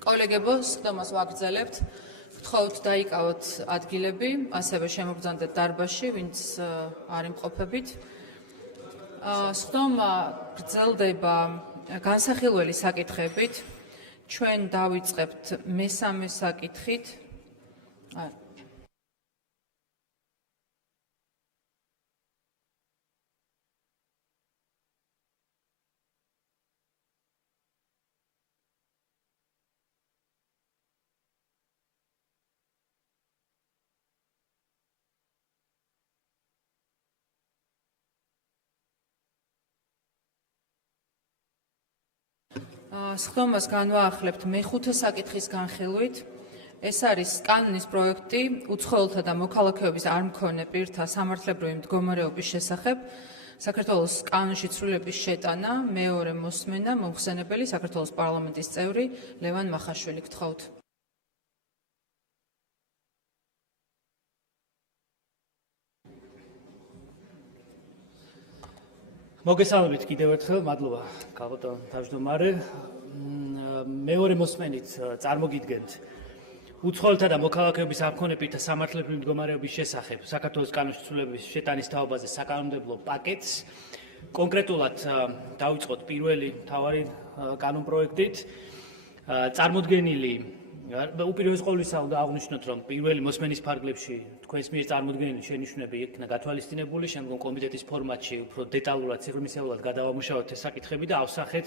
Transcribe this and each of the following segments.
კოლეგებო, სხდომას ვაგრძელებთ. გთხოვთ დაიკავოთ ადგილები, ასევე შემოგზავნდეთ დარბაზში, ვინც არ იმყოფებით. სხდომა გრძელდება განსახილველი საკითხებით. ჩვენ დავიწყებთ მესამე საკითხით. სხდომას განვაახლებთ მეხუთე საკითხის განხილვით. ეს არის კანონის პროექტი უცხოელთა და მოქალაქეობის არ მქონე პირთა სამართლებრივი მდგომარეობის შესახებ. საქართველოს კანონში ცვლილების შეტანა, მეორე მოსმენა, მომხსენებელი საქართველოს პარლამენტის წევრი ლევან მახაშვილი. გთხოვთ. მოგესალმებით კიდევ ერთხელ, მადლობა ქალბატონ თავმჯდომარე. მეორე მოსმენით წარმოგიდგენთ უცხოელთა და მოქალაქეობის არ მქონე პირთა სამართლებრივი მდგომარეობის შესახებ საქართველოს კანონში ცვლილების შეტანის თაობაზე საკანონმდებლო პაკეტს. კონკრეტულად დავიწყოთ პირველი მთავარი კანონპროექტით. წარმოდგენილი უპირველეს ყოვლისა უნდა აღვნიშნოთ, რომ პირველი მოსმენის ფარგლებში თქვენს მიერ წარმოდგენილი შენიშვნები იქნა გათვალისწინებული, შემდგომ კომიტეტის ფორმატში უფრო დეტალურად, სიღრმისეულად გადავამუშავოთ ეს საკითხები და ავსახეთ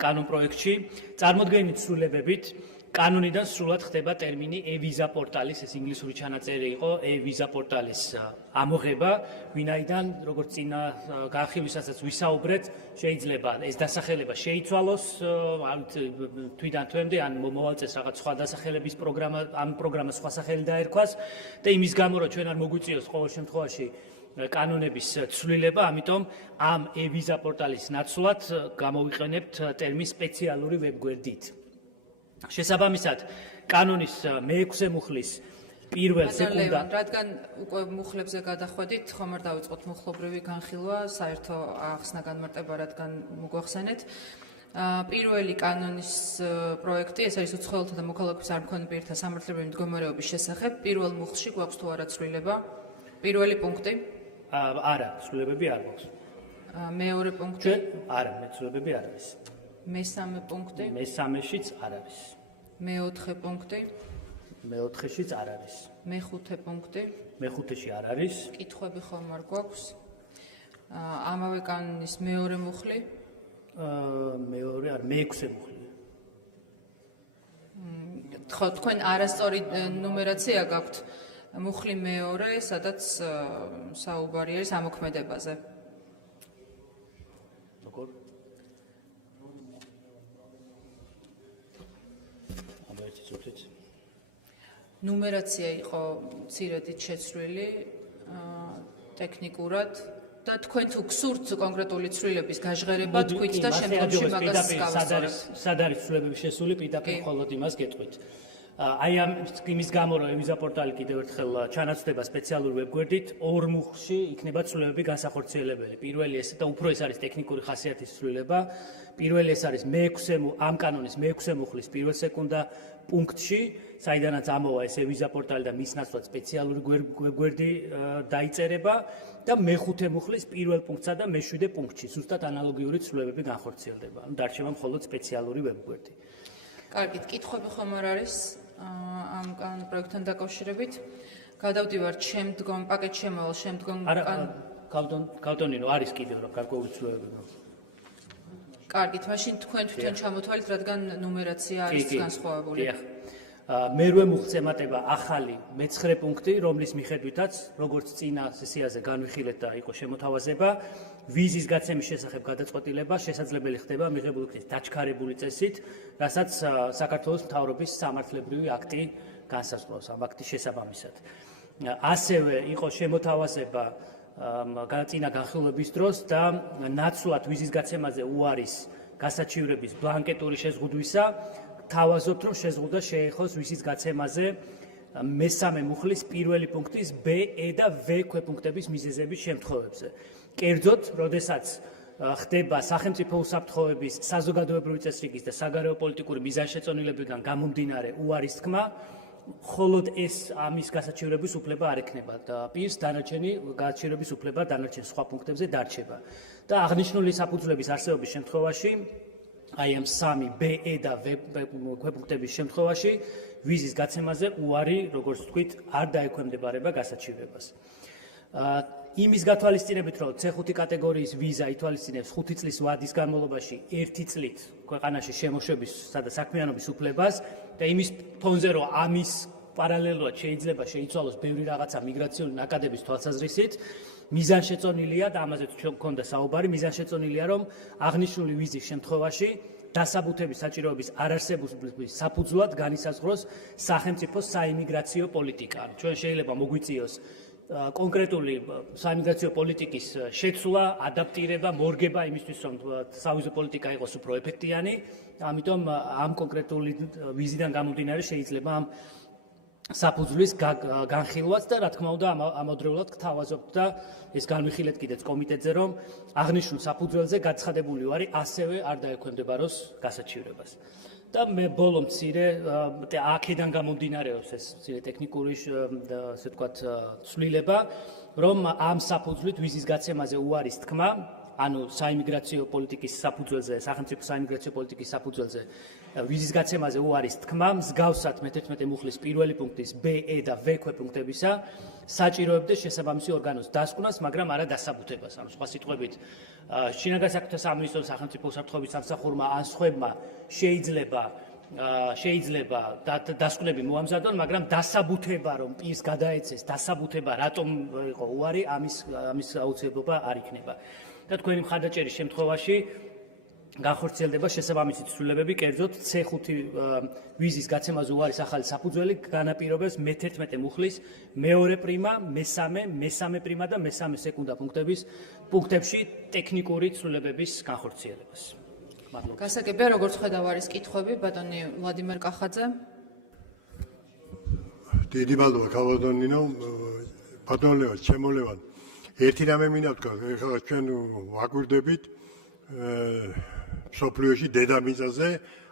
კანონპროექტში. წარმოდგენილი ცვლილებებით კანონიდან სრულად ხდება ტერმინი e-visa პორტალის, ეს ინგლისური ჩანაწერი იყო, e-visa პორტალის ამოღება, ვინაიდან როგორც წინა განხილვისაცაც ვისაუბრეთ, შეიძლება ეს დასახელება შეიცვალოს, თვიდან თვემდე ან მოვალწეს რაღაც სხვა დასახელების პროგრამა, ამ პროგრამას სხვა სახელი დაერქვას და იმის გამო, რომ ჩვენ არ მოგვიწიოს ყოველ შემთხვევაში კანონების ცვლილება, ამიტომ ამ e-visa პორტალის ნაცვლად გამოვიყენებთ ტერმინს სპეციალური ვებგვერდით. შესაბამისად, კანონის მე-6 მუხლის პირველ სეკუნდა. რადგან უკვე მუხლებზე გადახვედით, ხომ არ დავიწყოთ მუხლობრივი განხილვა, საერთო ახსნა განმარტება, რადგან მოგვახსენეთ. პირველი კანონის პროექტი, ეს არის უცხოელთა და მოქალაქეობის არ მქონე პირთა სამართლებრივი მდგომარეობის შესახებ. პირველ მუხლში გვაქვს თუ არა ცვლილება? პირველი პუნქტი? არა, ცვლილებები არ გვაქვს. მეორე პუნქტი? არა, ცვლილებები არ არის. მესამე პუნქტი? მესამეშიც არ არის. მეოთხე პუნქტი? მეოთხეშიც არ არის. მეხუთე პუნქტი? მეხუთეში არ არის. კითხვები ხომ არ გვაქვს? ამავე კანონის მეორე მუხლი? მეორე არ, მე-6 მუხლი. ხო, თქვენ არასწორი ნუმერაცია გაქვთ. მუხლი მეორე, სადაც საუბარი არის ამოქმედებაზე. როგორ? ნუმერაცია იყო მცირედით შეცვლილი ტექნიკურად და თქვენ თუ გსურთ კონკრეტული ცვლილების გაჟღერება, თქვით და შემდგომში მაგას გავასწორებთ. სად არის ცვლილებები შესული, პირდაპირ მხოლოდ იმას გეტყვით. აი ამ იმის გამო, რომ e-visa პორტალი კიდევ ერთხელ ჩანაცვლდება სპეციალური ვებგვერდით, ორ მუხლში იქნება ცვლილებები განსახორციელებელი. პირველი ეს და უფრო ეს არის ტექნიკური ხასიათის ცვლილება. პირველი ეს არის ამ კანონის მე-6 მუხლის პირველ სეკუნდა პუნქტში, საიდანაც ამოვა ეს e-visa პორტალი და მის ნაცვლად სპეციალური ვებგვერდი დაიწერება და მე-5 მუხლის პირველ პუნქტსა და მე-7 პუნქტში ზუსტად ანალოგიური ცვლილებები განხორციელდება. დარჩება მხოლოდ სპეციალური ვებგვერდი. კარგით, კითხვები ხომ არ არის ამ კანონპროექტთან დაკავშირებით? გადავდივართ შემდგომ პაკეტში შემოვალ შემდგომ კავტონინო არის კიდევ რა გარკვეული ცვლილებები. კარგით, მაშინ თქვენ თვითონ ჩამოთვალეთ, რადგან ნუმერაცია არის განსხვავებული. მერვე მუხლს ემატება ახალი მე-9 პუნქტი, რომლის მიხედვითაც, როგორც წინა სესიაზე განვიხილეთ და იყო შემოთავაზება, ვიზის გაცემის შესახებ გადაწყვეტილება შესაძლებელი ხდება მიღებული იქნეს დაჩქარებული წესით, რასაც საქართველოს მთავრობის სამართლებრივი აქტი განსაზღვრავს ამ აქტის შესაბამისად. ასევე იყო შემოთავაზება წინა განხილვების დროს და ნაცვლად ვიზის გაცემაზე უარის გასაჩივრების ბლანკეტური შეზღუდვისა თავაზობთ, რომ შეზღუდვა შეეხოს ვიზის გაცემაზე მესამე მუხლის პირველი პუნქტის B, E და V ქვეპუნქტების მიზეზების შემთხვევებზე. კერძოდ, როდესაც ხდება სახელმწიფო უსაფრთხოების, საზოგადოებრივი წესრიგის და საგარეო პოლიტიკური მიზანშეწონილებიდან გამომდინარე უარის თქმა, მხოლოდ ეს ამის გასაჩივრების უფლება არ ექნება და პირს დანარჩენი გასაჩივრების უფლება დანარჩენ სხვა პუნქტებზე დარჩება. და აღნიშნული საფუძვლების არსებობის შემთხვევაში, აი ამ 3B-E და V-პუნქტების შემთხვევაში ვიზის გაცემაზე უარი, როგორც ვთქვით, არ დაექვემდებარება გასაჩივრებას. იმის გათვალისწინებით, რომ C5 კატეგორიის ვიზა ითვალისწინებს 5 წლის ვადის განმავლობაში 1 წლით ქვეყანაში შემოშვების და საქმიანობის უფლებას და იმის ფონზე, რომ ამის პარალელურად შეიძლება შეიცვალოს ბევრი რაღაცა მიგრაციული ნაკადების თვალსაზრისით, მიზანშეწონილია და ამაზეც გვქონდა საუბარი, მიზანშეწონილია, რომ აღნიშნული ვიზის შემთხვევაში დასაბუთების საჭიროების არარსებობის საფუძვლად განისაზღვროს სახელმწიფოს საიმიგრაციო პოლიტიკა. ჩვენ შეიძლება მოგვიწიოს კონკრეტული საიმიგრაციო პოლიტიკის შეცვლა, ადაპტირება, მორგება იმისთვის, რომ სავიზო პოლიტიკა იყოს უფრო ეფექტიანი, ამიტომ ამ კონკრეტული ვიზიდან გამომდინარე შეიძლება ამ საფუძვლის განხილვაც და რა თქმა უნდა ამავდროულად გთავაზობთ და ეს განვიხილეთ კიდეც კომიტეტზე, რომ აღნიშნულ საფუძველზე გაცხადებული ვარი ასევე არ დაექვემდებაროს გასაჩივრებას. და მე ბოლო მცირე აქედან გამომდინარეობს ეს მცირე ტექნიკური ასე ვთქვათ ცვლილება, რომ ამ საფუძვლით ვიზის გაცემაზე უარის თქმა, ანუ საიმიგრაციო პოლიტიკის საფუძველზე, სახელმწიფო საიმიგრაციო პოლიტიკის საფუძველზე ვიზის გაცემაზე უარის თქმა, მსგავსად მე-11 მუხლის პირველი პუნქტის B-E და V ქვეპუნქტებისა საჭიროებდეს შესაბამისი ორგანოს დასკვნას, მაგრამ არა დასაბუთებას. ანუ სხვა სიტყვებით, შინაგან საქმეთა სამინისტროს სახელმწიფო უსაფრთხოების სამსახურმა ან სხვებმა შეიძლება დასკვნები მოამზადონ, მაგრამ დასაბუთება, რომ პირს გადაეცეს, დასაბუთება, რატომ იყო უარი, ამის აუცილებლობა არ იქნება. და თქვენი მხარდაჭერის შემთხვევაში განხორციელდება შესაბამისი ცვლილებები, კერძოდ C5 ვიზის გაცემაზე უარის ახალი საფუძველი განაპირობებს მე-11 მუხლის მეორე პრიმა, მესამე პრიმა და მესამე სეკუნდა პუნქტებში ტექნიკური ცვლილებების განხორციელებას. მადლობა. გასაგებია, როგორც ხედავ არის კითხვები, ბატონი ვლადიმერ კახაძე. დიდი მადლობა, ქალბატონინო. ბატონ ლევან, ჩემო ლევან. ერთი რამე მინდა ვთქვა, ეხლა ჩვენ ვაკვირდებით მსოფლიოში დედამიწაზე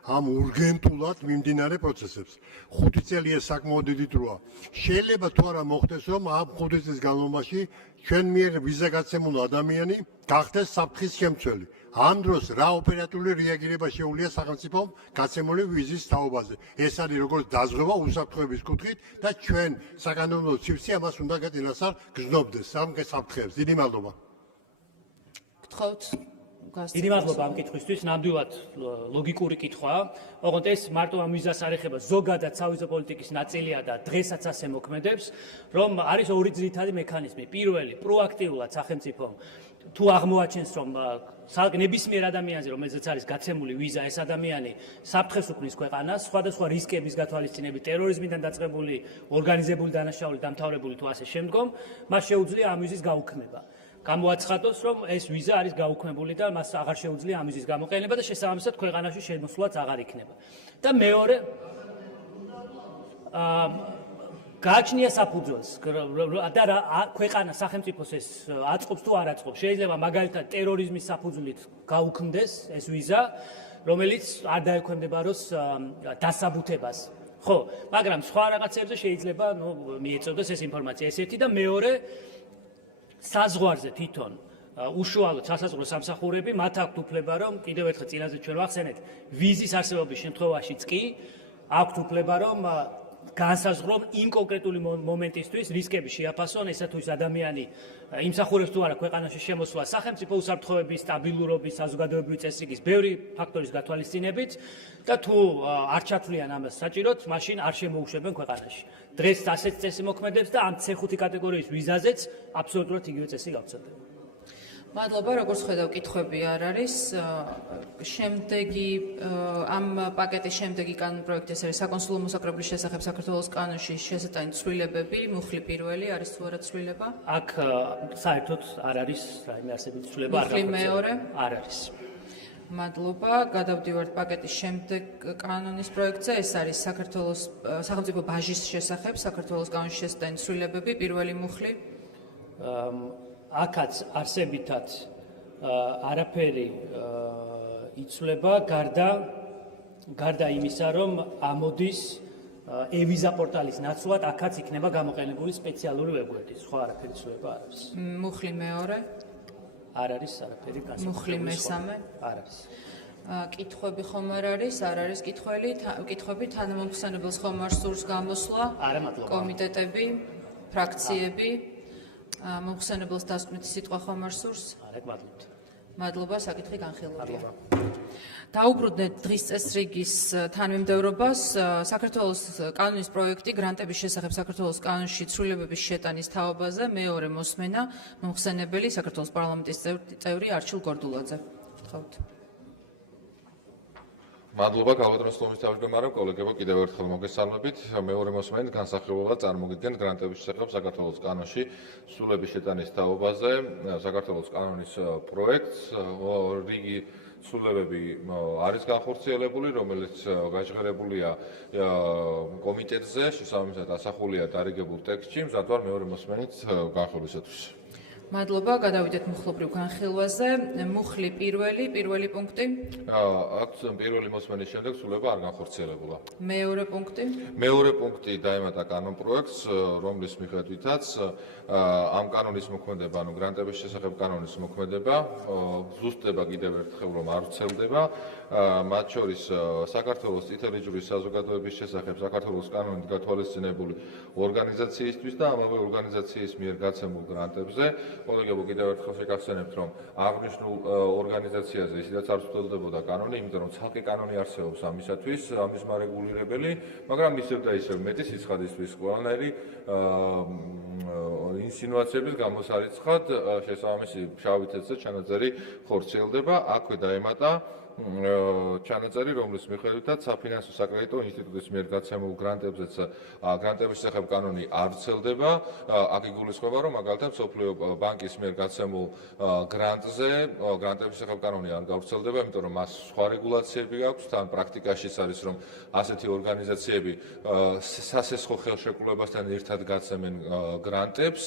ამ ურგენტულად მიმდინარე პროცესებს. 5 წელი ეს საკმაოდ დიდი დროა. შეიძლება თუ არა მოხდეს, რომ ამ 5 წლის განმავლობაში ჩვენ მიერ ვიზა გაცემულ ადამიანი გახდეს საფრთხის შემცველი. ამ დროს რა ოპერატიული რეაგირება შეუძლია სახელმწიფომ გაცემული ვიზის თაობაზე. ეს არის როგორც დაზღვევა უსაფრთხოების კუთხით და ჩვენ საკანონმდებლო სივრცე ამას უნდა გაწინასწარ გზნობდეს ამ საფრთხეებს. დიდი მადლობა. გთხოვთ დიდი მადლობა ამ კითხვისთვის, ნამდვილად ლოგიკური კითხვაა. ოღონდ ეს მარტო ამ ვიზას არ ეხება, ზოგადად სავიზო პოლიტიკის ნაწილია და დღესაც ასე მოქმედებს, რომ არის ორი ძირითადი მექანიზმი. პირველი, პროაქტიულად სახელმწიფომ თუ აღმოაჩენს, რომ ნებისმიერ ადამიანზე, რომელზეც არის გაცემული ვიზა, ეს ადამიანი საფრთხეს უქმნის ქვეყანას, სხვადასხვა რისკების გათვალისწინებით, ტერორიზმიდან დაწყებული, ორგანიზებული დანაშაული, დამთავრებული თუ ასე შემდგომ, მას შეუძლია ამ ვიზის გაუქმება. გამოაცხადოს, რომ ეს ვიზა არის გაუქმებული და მას აღარ შეუძლია ამ ვიზის გამოყენება და შესაბამისად ქვეყანაში შემოსვლაც აღარ იქნება. და მეორე გააჩნია საფუძველს და ქვეყანა სახელმწიფოს ეს აწყობს თუ არ აწყობს. შეიძლება მაგალითად ტერორიზმის საფუძვლით გაუქმდეს ეს ვიზა, რომელიც არ დაექვემდებაროს დასაბუთებას. ხო, მაგრამ სხვა რაღაცებზე შეიძლება მიეწოდოს ეს ინფორმაცია. ეს ერთი და მეორე საზღვარზე თვითონ უშუალოდ სასაზღვრო სამსახურები მათ აქვთ უფლება, რომ კიდევ ერთხელ წინაზე ჩვენ ვახსენეთ, ვიზის არსებობის შემთხვევაშიც კი აქვთ უფლება, რომ განსაზღვრონ იმ კონკრეტული მომენტისთვის რისკები შეაფასონ, ესა თუ ის ადამიანი იმსახურებს თუ არა ქვეყანაში შემოსვლა სახელმწიფო უსაფრთხოების, სტაბილურობის, საზოგადოებრივი წესრიგის ბევრი ფაქტორის გათვალისწინებით და თუ არ ჩათვლიან ამას საჭიროდ, მაშინ არ შემოუშვებენ ქვეყანაში. დღეს ასეთ წესი მოქმედებს და ამ C5 კატეგორიის ვიზაზეც აბსოლუტურად იგივე წესი გავრცელდება. მადლობა, როგორც ხედავ, კითხვები არ არის. შემდეგი ამ პაკეტის შემდეგი კანონპროექტი არის საკონსულო მოსაკრებლის შესახებ საქართველოს კანონში შესატანი ცვლილებები, მუხლი პირველი არის თუ არა ცვლილება? აქ საერთოდ არ არის რაიმე არსებითი ცვლილება, მუხლი მეორე? არ არის. მადლობა. გადავდივართ პაკეტის შემდეგ კანონის პროექტზე. ეს არის საქართველოს სახელმწიფო ბაჟის შესახებ საქართველოს კანონში შესატანი ცვლილებები, პირველი მუხლი. აქაც არსებითად არაფერი იცვლება გარდა იმისა, რომ ამოდის ევიზა პორტალის ნაცვლად აქაც იქნება გამოყენებული სპეციალური ვებგვერდი, სხვა არაფერი ცვლება არ არის. მუხლი მეორე, არ არის არაფერი განსაკუთრებული. მუხლი მესამე. არ არის. კითხვები ხომ არ არის კითხვები თანამომხსენებელს ხომ არ სურს გამოსვლა, არა, მადლობა. კომიტეტები, ფრაქციები, მომხსენებელს დასკვნითი სიტყვა ხომ არ სურს? არა, მადლობთ. მადლობა, საკითხი განხილულია. მადლობა. დაუბრუნდეთ დღის წესრიგის თანმიმდევრობას. საქართველოს კანონის პროექტი გრანტების შესახებ საქართველოს კანონში ცვლილებების შეტანის თაობაზე მეორე მოსმენა მომხსენებელი საქართველოს პარლამენტის წევრი არჩილ გორდულაძე. გთხოვთ. მადლობა გალბატონის სლომის თავმჯდომარე კოლეგებო, კიდევ ერთხელ მოგესალმებით. მეორე მოსმენით განსახილველად წარმოგიდგენთ გრანტების შესახებ საქართველოს კანონში ცვლილების შეტანის თაობაზე საქართველოს კანონის პროექტს. რიგი ცვლილებები არის განხორციელებული, რომელიც გაჟღერებულია კომიტეტზე, შესაბამისად ასახულია დარიგებულ ტექსტში, მზად ვარ მეორე მოსმენით განხილვისათვის. მადლობა, გადავიდეთ მუხლობრივ განხილვაზე. მუხლი პირველი პუნქტი, აქ პირველი მოსმენის შემდეგ ცვლილება არ განხორციელებულა. მეორე პუნქტი, მეორე პუნქტი დაემატა კანონ პროექტს, რომლის მიხედვითაც ამ კანონის მოქმედება, ანუ გრანტების შესახებ კანონის მოქმედება, ზუსტდება კიდევ ერთხელ რომ არ ვრცელდება, მათ შორის საქართველოს წითელი ჯვრის საზოგადოების შესახებ საქართველოს კანონით გათვალისწინებული ორგანიზაციისთვის და ამავე ორგანიზაციის მიერ გაცემულ გრანტებზე. კოლეგებო, კიდევ ერთხელ შეგახსენებთ, რომ აღნიშნულ ორგანიზაციაზე ისედაც არ ვცდელდებოდა კანონი, იმიტომ რომ ცალკე კანონი არსებობს ამისათვის, ამის მარეგულირებელი, მაგრამ ისევ და ისევ მეტი სიცხადისთვის ყველანაირი ინსინუაციების გამოსარიცხად შესაბამისი შავი თეთრზე ჩანაწერი ხორციელდება, აქვე დაემატა ჩანაწერი, რომლის მიხედვითაც საფინანსო საკრედიტო ინსტიტუტის მიერ გაცემულ გრანტებზეც გრანტების შესახებ კანონი არ ვრცელდება. აქ იგულისხმება, რომ მაგალითად მსოფლიო ბანკის მიერ გაცემულ გრანტზე გრანტების შესახებ კანონი არ გავრცელდება, იმიტომ რომ მას სხვა რეგულაციები აქვს, თან პრაქტიკაშიც არის, რომ ასეთი ორგანიზაციები სასესხო ხელშეკრულებასთან ერთად გაცემენ გრანტებს,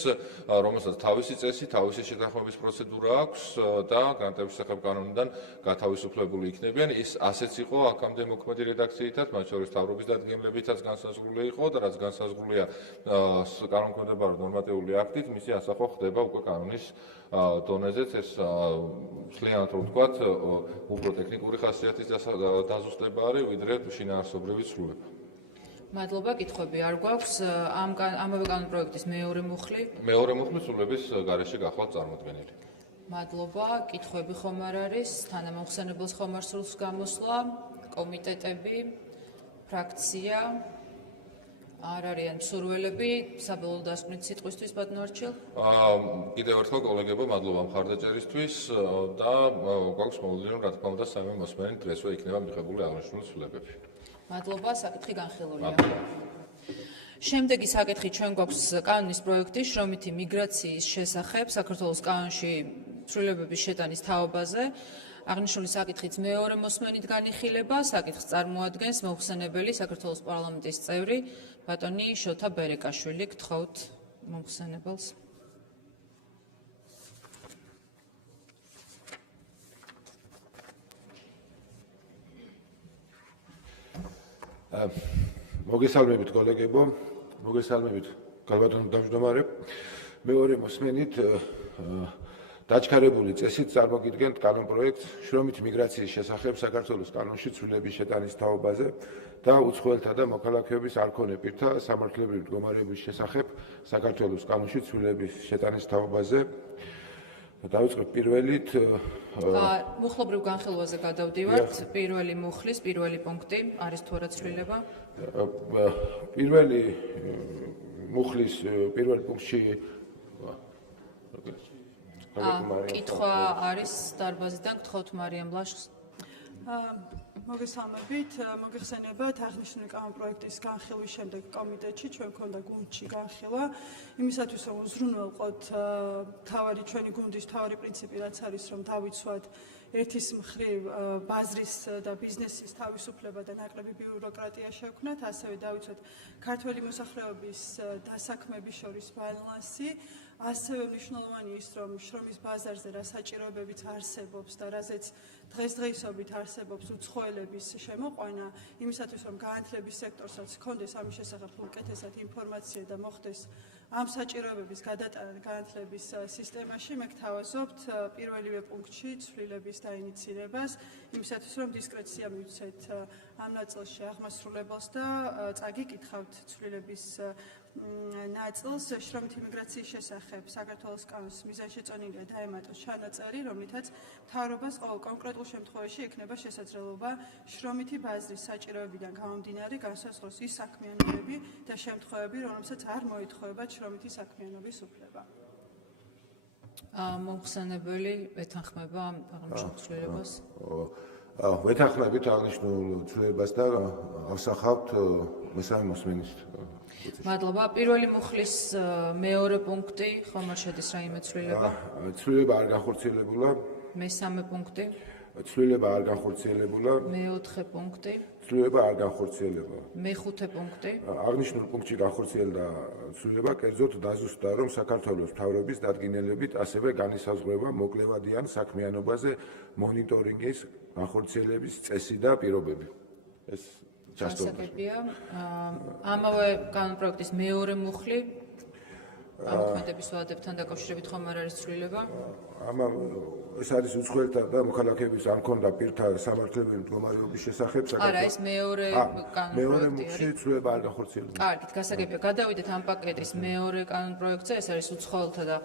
რომელსაც თავისი წესი, თავისი შეთანხმების პროცედურა აქვს და გრანტების შესახებ კანონიდან გათავისუფლებული იქნებიან. ის ასეც იყო აქამდე მოქმედი რედაქციითაც, მათ შორის მთავრობის დადგენილებითაც განსაზღვრული იყო და რაც განსაზღვრულია კანონქვემდებარე ნორმატიული აქტით, მისი ასახვა ხდება უკვე კანონის დონეზეც. ეს მთლიანად რომ ვთქვათ, უფრო ტექნიკური ხასიათის დაზუსტება არის, ვიდრე შინაარსობრივი ცვლილება. მადლობა, კითხვები არ გვაქვს. ამავე კანონ პროექტის მეორე მუხლი. მეორე მუხლი ცვლილების გარეშე გახლავთ წარმოდგენილი. მადლობა, კითხვები ხომ არ არის, თანამომხსენებელს ხომ არ სურს გამოსვლა, კომიტეტები, ფრაქცია, არ არიან მსურველები, საბოლოო დასკვნითი სიტყვისთვის ბატონო არჩილ. კიდევ ერთხელ კოლეგებო, მადლობა მხარდაჭერისთვის და გვაქვს მოვლენილი, რომ რა თქმა უნდა სამი მოსმენით დღესვე იქნება მიღებული აღნიშნული ცვლილებები. მადლობა, საკითხი განხილულია. შემდეგი საკითხი ჩვენ გვაქვს კანონის პროექტი შრომითი მიგრაციის შესახებ საქართველოს კანონში ცვლილებების შეტანის თაობაზე. აღნიშნული საკითხიც მეორე მოსმენით განიხილება. საკითხს წარმოადგენს მომხსენებელი საქართველოს პარლამენტის წევრი ბატონი შოთა ბერეკაშვილი. გთხოვთ მომხსენებელს. მოგესალმებით კოლეგებო, მოგესალმებით გალბატონო თავმჯდომარე. მეორე მოსმენით დაჩქარებული წესით წარმოგიდგენთ კანონ პროექტს შრომითი მიგრაციის შესახებ საქართველოს კანონში ცვლილების შეტანის თაობაზე და უცხოელთა და მოქალაქეობის არქონე პირთა სამართლებრივი მდგომარეობის შესახებ საქართველოს კანონში ცვლილების შეტანის თაობაზე. დავიწყებ პირველით მუხლობრივ განხილვაზე გადავდივართ. პირველი მუხლის პირველი პუნქტი არის თუ არა ცვლილება? პირველი მუხლის პირველ პუნქტში კითხვა არის დარბაზიდან. გთხოვთ მარიამ ლაშხს. მოგესალმებით, მოგეხსენებათ აღნიშნული კანონ პროექტის განხილვის შემდეგ კომიტეტში ჩვენ გვქონდა გუნდში განხილვა იმისათვის რომ უზრუნველყოთ ჩვენი გუნდის მთავარი პრინციპი რაც არის რომ დავიცვათ ერთის მხრივ ბაზრის და ბიზნესის თავისუფლება და ნაკლები ბიუროკრატია შევქმნათ, ასევე დავიცვათ ქართველი მოსახლეობის დასაქმების შორის ბალანსი, ასევე მნიშვნელოვანი ის, რომ შრომის ბაზარზე რა საჭიროებებიც არსებობს და რაზეც დღესდღეობით არსებობს უცხოელების შემოყვანა, იმისათვის რომ განათლების სექტორსაც ჰქონდეს ამის შესახებ უკეთესად ინფორმაცია და მოხდეს ამ საჭიროებების გადატანა განათლების სისტემაში, მე გთავაზობთ პირველივე პუნქტში ცვლილების დაინიცირებას, იმისათვის რომ დისკრეცია მივცეთ ამ ნაწილში აღმასრულებელს და წაგიკითხავთ ცვლილების ნაწილს შრომით იმიგრაციის შესახებ საქართველოს კანონს მიზანშეწონილია დაემატოს ჩანაწერი, რომლითაც მთავრობას ყოველ კონკრეტულ შემთხვევაში ექნება შესაძლებლობა შრომითი ბაზრის საჭიროებიდან გამომდინარე განსაზღვროს ის საქმიანობები და შემთხვევები, რომლებსაც არ მოითხოვება შრომითი საქმიანობის უფლება. მომხსენებელი ეთანხმება აღნიშნულ ცვლილებას? ვეთანხმებით აღნიშნულ ცვლილებას და ავსახავთ მესამე მოსმენის. მადლობა. პირველი მუხლის მეორე პუნქტი ხომ არ შედის რაიმე ცვლილება? ცვლილება არ განხორციელებულა. მესამე პუნქტი, ცვლილება არ განხორციელებულა. მეოთხე პუნქტი, ცვლილება არ განხორციელებულა. მეხუთე პუნქტი, აღნიშნულ პუნქტში განხორციელდა ცვლილება, კერძოდ დაზუსტდა, რომ საქართველოს მთავრობის დადგენილებით ასევე განისაზღვრება მოკლევადიან საქმიანობაზე მონიტორინგის განხორციელების წესი და პირობები. ეს გასაგებია. ამავე კანონპროექტის მეორე მუხლი ამოქმედების ვადებთან დაკავშირებით ხომ არ არის ცვლილება? ეს არის უცხოელთა და მოქალაქეების არ მქონდა პირთა სამართლებრივი მდგომარეობის შესახებ არა, ეს მეორე მეორე კანონპროექტი მუხლში არის. ცვლილება არ განხორციელებულა. კარგით, გასაგებია. გადავიდეთ ამ პაკეტის მეორე კანონპროექტზე, ეს არის უცხოელთა და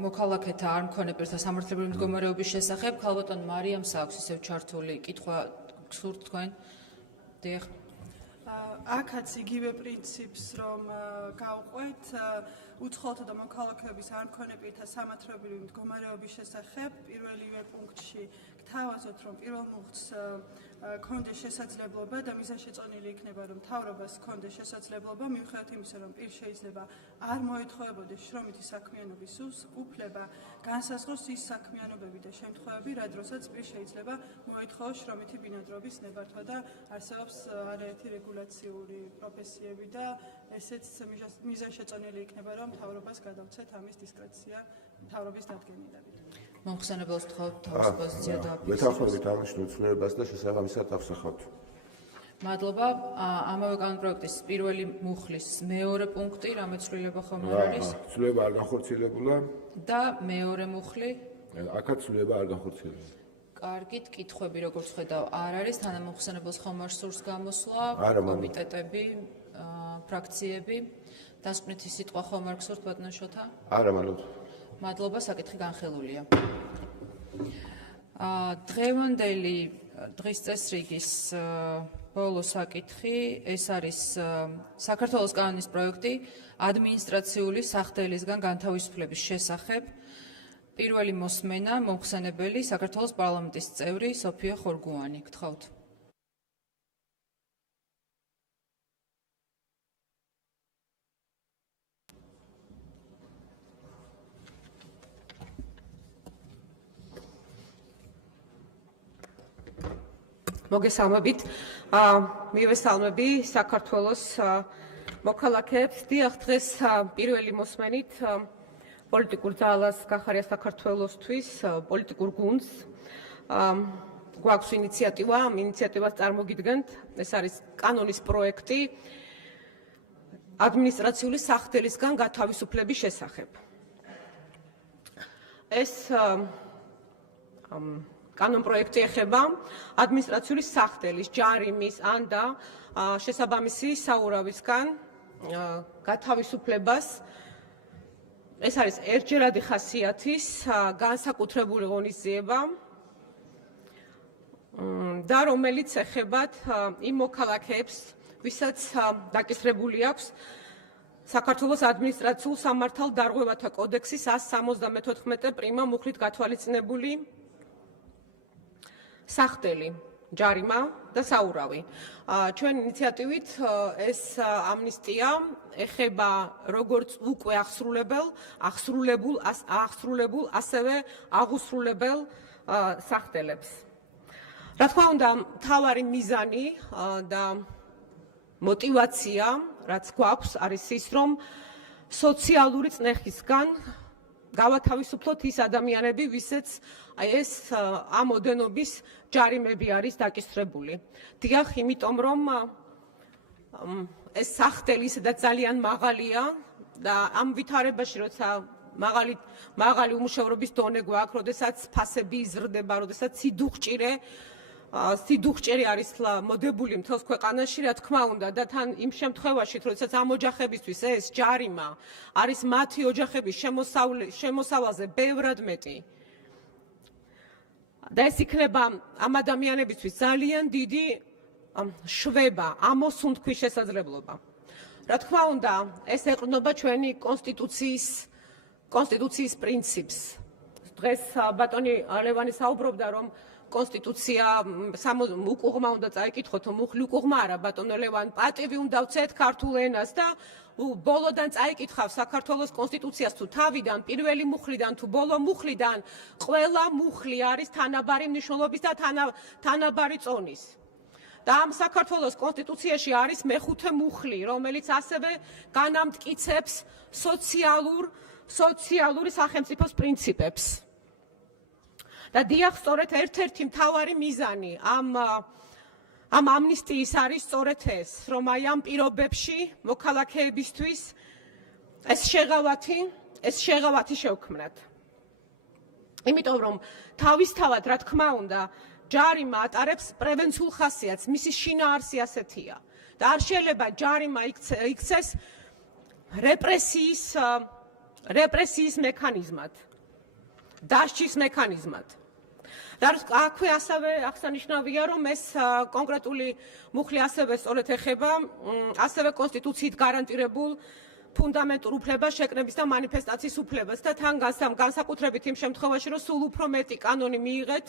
მოქალაქეთა არ მქონე პირთა სამართლებრივი მდგომარეობის შესახებ. ქალბატონ მარიამს აქვს ისევ ჩართული კითხვა გსურთ თქვენ? დიახ. აქაც იგივე პრინციპს რომ გავყვეთ უცხოელთა და მოქალაქეების არ მქონე პირთა სამართლებრივი მდგომარეობის შესახებ პირველივე პუნქტში გთავაზობთ რომ პირველ მუხლს ქონდეს შესაძლებლობა და მიზანშეწონილი იქნება რომ მთავრობას ქონდეს შესაძლებლობა მიუხედავად იმისა რომ პირ შეიძლება არ მოეთხოვებოდეს შრომითი საქმიანობის უფლება განსაზღვროს ის საქმიანობები და შემთხვევები რა დროსაც პირ შეიძლება მოეთხოვოს შრომითი ბინადრობის ნებართვა და არსებობს არაერთი რეგულაციური პროფესიები და ესეც მიზანშეწონილი იქნება რომ მთავრობას გადავცეთ ამის დისკრეცია მთავრობის დადგენილებით. მომხსენებელს ვთხოვთ თავის პოზიცია დააფიქსიროს. ვეთანხმებით აღნიშნულ ცვლილებას და შესაბამისად ავსახავთ. მადლობა. ამავე კანონპროექტის პირველი მუხლის მეორე პუნქტი, რამე ცვლილება ხომ არ არის? ცვლილება არ განხორციელებულა. და მეორე მუხლი? აქაც ცვლილება არ განხორციელებულა. კარგით, კითხვები როგორც ხედავ არ არის, თანამომხსენებელს ხომ არ სურს გამოსვლა, კომიტეტები, ფრაქციები. დასკვნითი სიტყვა ხომ არ გსურთ ბატონო შოთა? არა, მადლობა. მადლობა, საკითხი განხილულია. დღევანდელი დღის წესრიგის ბოლო საკითხი ეს არის საქართველოს კანონის პროექტი ადმინისტრაციული სახდელისგან განთავისუფლების შესახებ. პირველი მოსმენა მომხსენებელი საქართველოს პარლამენტის წევრი სოფია ხორგუანი. გთხოვთ. მოგესალმებით. მივესალმები საქართველოს მოქალაქეებს. დიახ, დღეს პირველი მოსმენით პოლიტიკურ ძალას გახარია საქართველოსთვის, პოლიტიკურ გუნდს. გვაქვს ინიციატივა, ამ ინიციატივას წარმოგიდგენთ. ეს არის კანონის პროექტი ადმინისტრაციული სახდელისგან გათავისუფლების შესახებ. ეს კანონპროექტი ეხება ადმინისტრაციული სახდელის, ჯარიმის ან და შესაბამისი საურავისგან გათავისუფლებას. ეს არის ერთჯერადი ხასიათის განსაკუთრებული ღონისძიება და რომელიც ეხებათ იმ მოქალაქეებს, ვისაც დაკისრებული აქვს საქართველოს ადმინისტრაციულ სამართალ დარღვევათა კოდექსის 174 პრიმა მუხლით გათვალისწინებული სახდელი, ჯარიმა და საურავი. ჩვენ ინიციატივით ეს ამნისტია ეხება როგორც უკვე აღსრულებულ, ასევე აღუსრულებელ სახდელებს. რა თქმა უნდა, მთავარი მიზანი და мотивация რაც გვაქვს, არის ის, რომ სოციალური წნეხისგან გავათავისუფლოთ ის ადამიანები, ვისაც ეს ამ ოდენობის ჯარიმები არის დაკისრებული. დიახ, იმიტომ რომ ეს სახდელი ისედაც ძალიან მაღალია და ამ ვითარებაში, როცა მაღალი უმუშევრობის დონე გვაქვს, როდესაც ფასები იზრდება, როდესაც სიდუხჭერი არის მოდებული მთელს ქვეყანაში, რა თქმა უნდა, და თან იმ შემთხვევაში, როდესაც ამ ოჯახებისთვის ეს ჯარიმა არის მათი ოჯახების შემოსავალზე ბევრად მეტი. და ეს იქნება ამ ადამიანებისთვის ძალიან დიდი შვება, ამოსუნთქვის შესაძლებლობა. რა თქმა უნდა, ეს ეყრდნობა ჩვენი კონსტიტუციის პრინციპს. დღეს ბატონი ლევანი საუბრობდა, რომ კონსტიტუცია უკუღმა უნდა წაიკითხოთ, მუხლი უკუღმა არა, ბატონო ლევან, პატივი უნდა ვცეთ ქართულ ენას და ბოლოდან წაიკითხავ საქართველოს კონსტიტუციას თუ თავიდან, პირველი მუხლიდან თუ ბოლო მუხლიდან, ყველა მუხლი არის თანაბარი მნიშვნელობის და თანაბარი წონის. და ამ საქართველოს კონსტიტუციაში არის მეხუთე მუხლი, რომელიც ასევე განამტკიცებს სოციალური სახელმწიფოს პრინციპებს. და დიახ, სწორედ ერთ-ერთი მთავარი მიზანი ამ ამნისტიის არის სწორედ ეს, რომ აი ამ პირობებში მოქალაქეებისთვის ეს შეღავათი შევქმნათ. იმიტომ რომ თავისთავად, რა თქმა უნდა, ჯარიმა ატარებს პრევენციულ ხასიათს, მისი შინაარსი ასეთია და არ შეიძლება ჯარიმა იქცეს რეპრესიის მექანიზმად, დასჯის მექანიზმად. და აქვე ასევე აღსანიშნავია, რომ ეს კონკრეტული მუხლი ასევე სწორედ ეხება ასევე კონსტიტუციით გარანტირებულ ფუნდამენტურ უფლებას, შეკრების და მანიფესტაციის უფლებას და თან განსაკუთრებით იმ შემთხვევაში, რომ სულ უფრო მეტი კანონი მიიღეთ,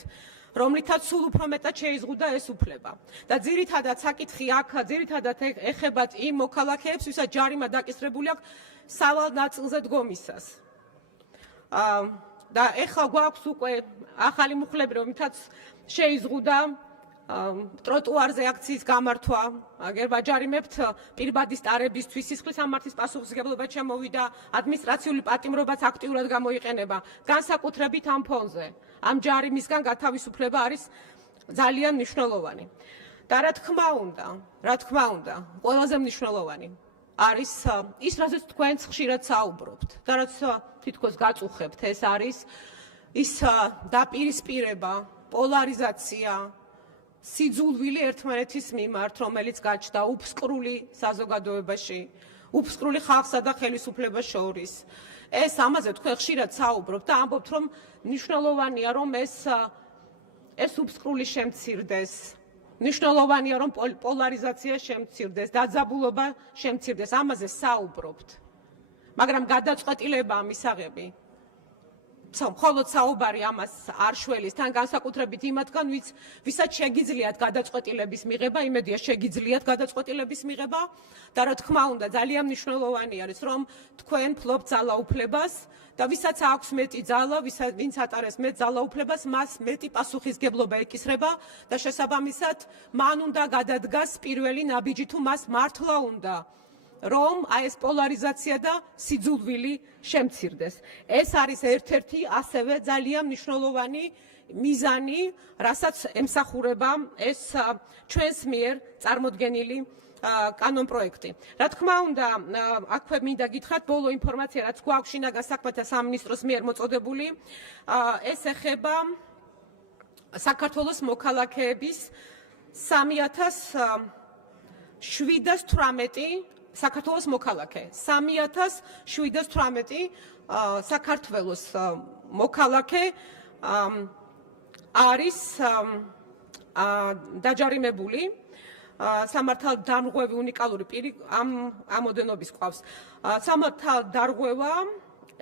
რომლითაც სულ უფრო მეტად შეიზღუდა ეს უფლება. და ძირითადად საკითხი აქ ეხებათ იმ მოქალაქეებს, ვისაც ჯარიმა დაკისრებული აქვს სავალ ნაწილზე დგომისას. და ეხლა გვაქვს უკვე ახალი მუხლები, რომლითაც შეიზღუდა ტროტუარზე აქციის გამართვა, გერბაჯარიმებთ პირბადის ტარებისთვის, სისხლის სამართლის პასუხისმგებლობა შემოვიდა, ადმინისტრაციული პატიმრობაც აქტიურად გამოიყენება, განსაკუთრებით ამ ფონზე. ამ ჯარიმისგან გათავისუფლება არის ძალიან მნიშვნელოვანი. და რა თქმა უნდა, ყველაზე მნიშვნელოვანი არის ის, რაზეც თქვენც ხშირად საუბრობთ და რაც თითქოს გაწუხებთ, ეს არის ის დაპირისპირება, პოლარიზაცია, სიძულვილი ერთმანეთის მიმართ, რომელიც გაჩნდა უფსკრული საზოგადოებაში, უფსკრული ხალხსა და ხელისუფლებას შორის. ამაზე თქვენ ხშირად საუბრობთ და ამბობთ, რომ მნიშვნელოვანია, რომ ეს უფსკრული შემცირდეს. მნიშვნელოვანია, რომ პოლარიზაცია შემცირდეს, დაძაბულობა შემცირდეს. ამაზე საუბრობთ. მაგრამ გადაწყვეტილება მისაღები მხოლოდ საუბარი ამას არ შველის, თან განსაკუთრებით იმათგან, ვისაც შეგიძლიათ გადაწყვეტილების მიღება, იმედია შეგიძლიათ გადაწყვეტილების მიღება და რა თქმა უნდა, ძალიან მნიშვნელოვანი არის, რომ თქვენ ფლობთ ძალაუფლებას და ვისაც აქვს მეტი ძალა, ვინც ატარებს მეტ ძალაუფლებას, მას მეტი პასუხისმგებლობა ეკისრება და შესაბამისად, მან უნდა გადადგას პირველი ნაბიჯი თუ მას მართლა უნდა რომ ეს პოლარიზაცია და სიძულვილი შემცირდეს. ეს არის ერთ-ერთი ასევე ძალიან მნიშვნელოვანი მიზანი, რასაც ემსახურება ეს ჩვენს მიერ წარმოდგენილი კანონპროექტი. რა თქმა უნდა, აქვე მინდა გითხრათ ბოლო ინფორმაცია, რაც გვაქვს შინაგან საქმეთა სამინისტროს მიერ მოწოდებული, ეს ეხება საქართველოს მოქალაქეების 3718 საქართველოს მოქალაქე 3718 საქართველოს მოქალაქე არის დაჯარიმებული სამართალდამღვევი უნიკალური პირი ამ ოდენობის ყავს. სამართალდამღვევა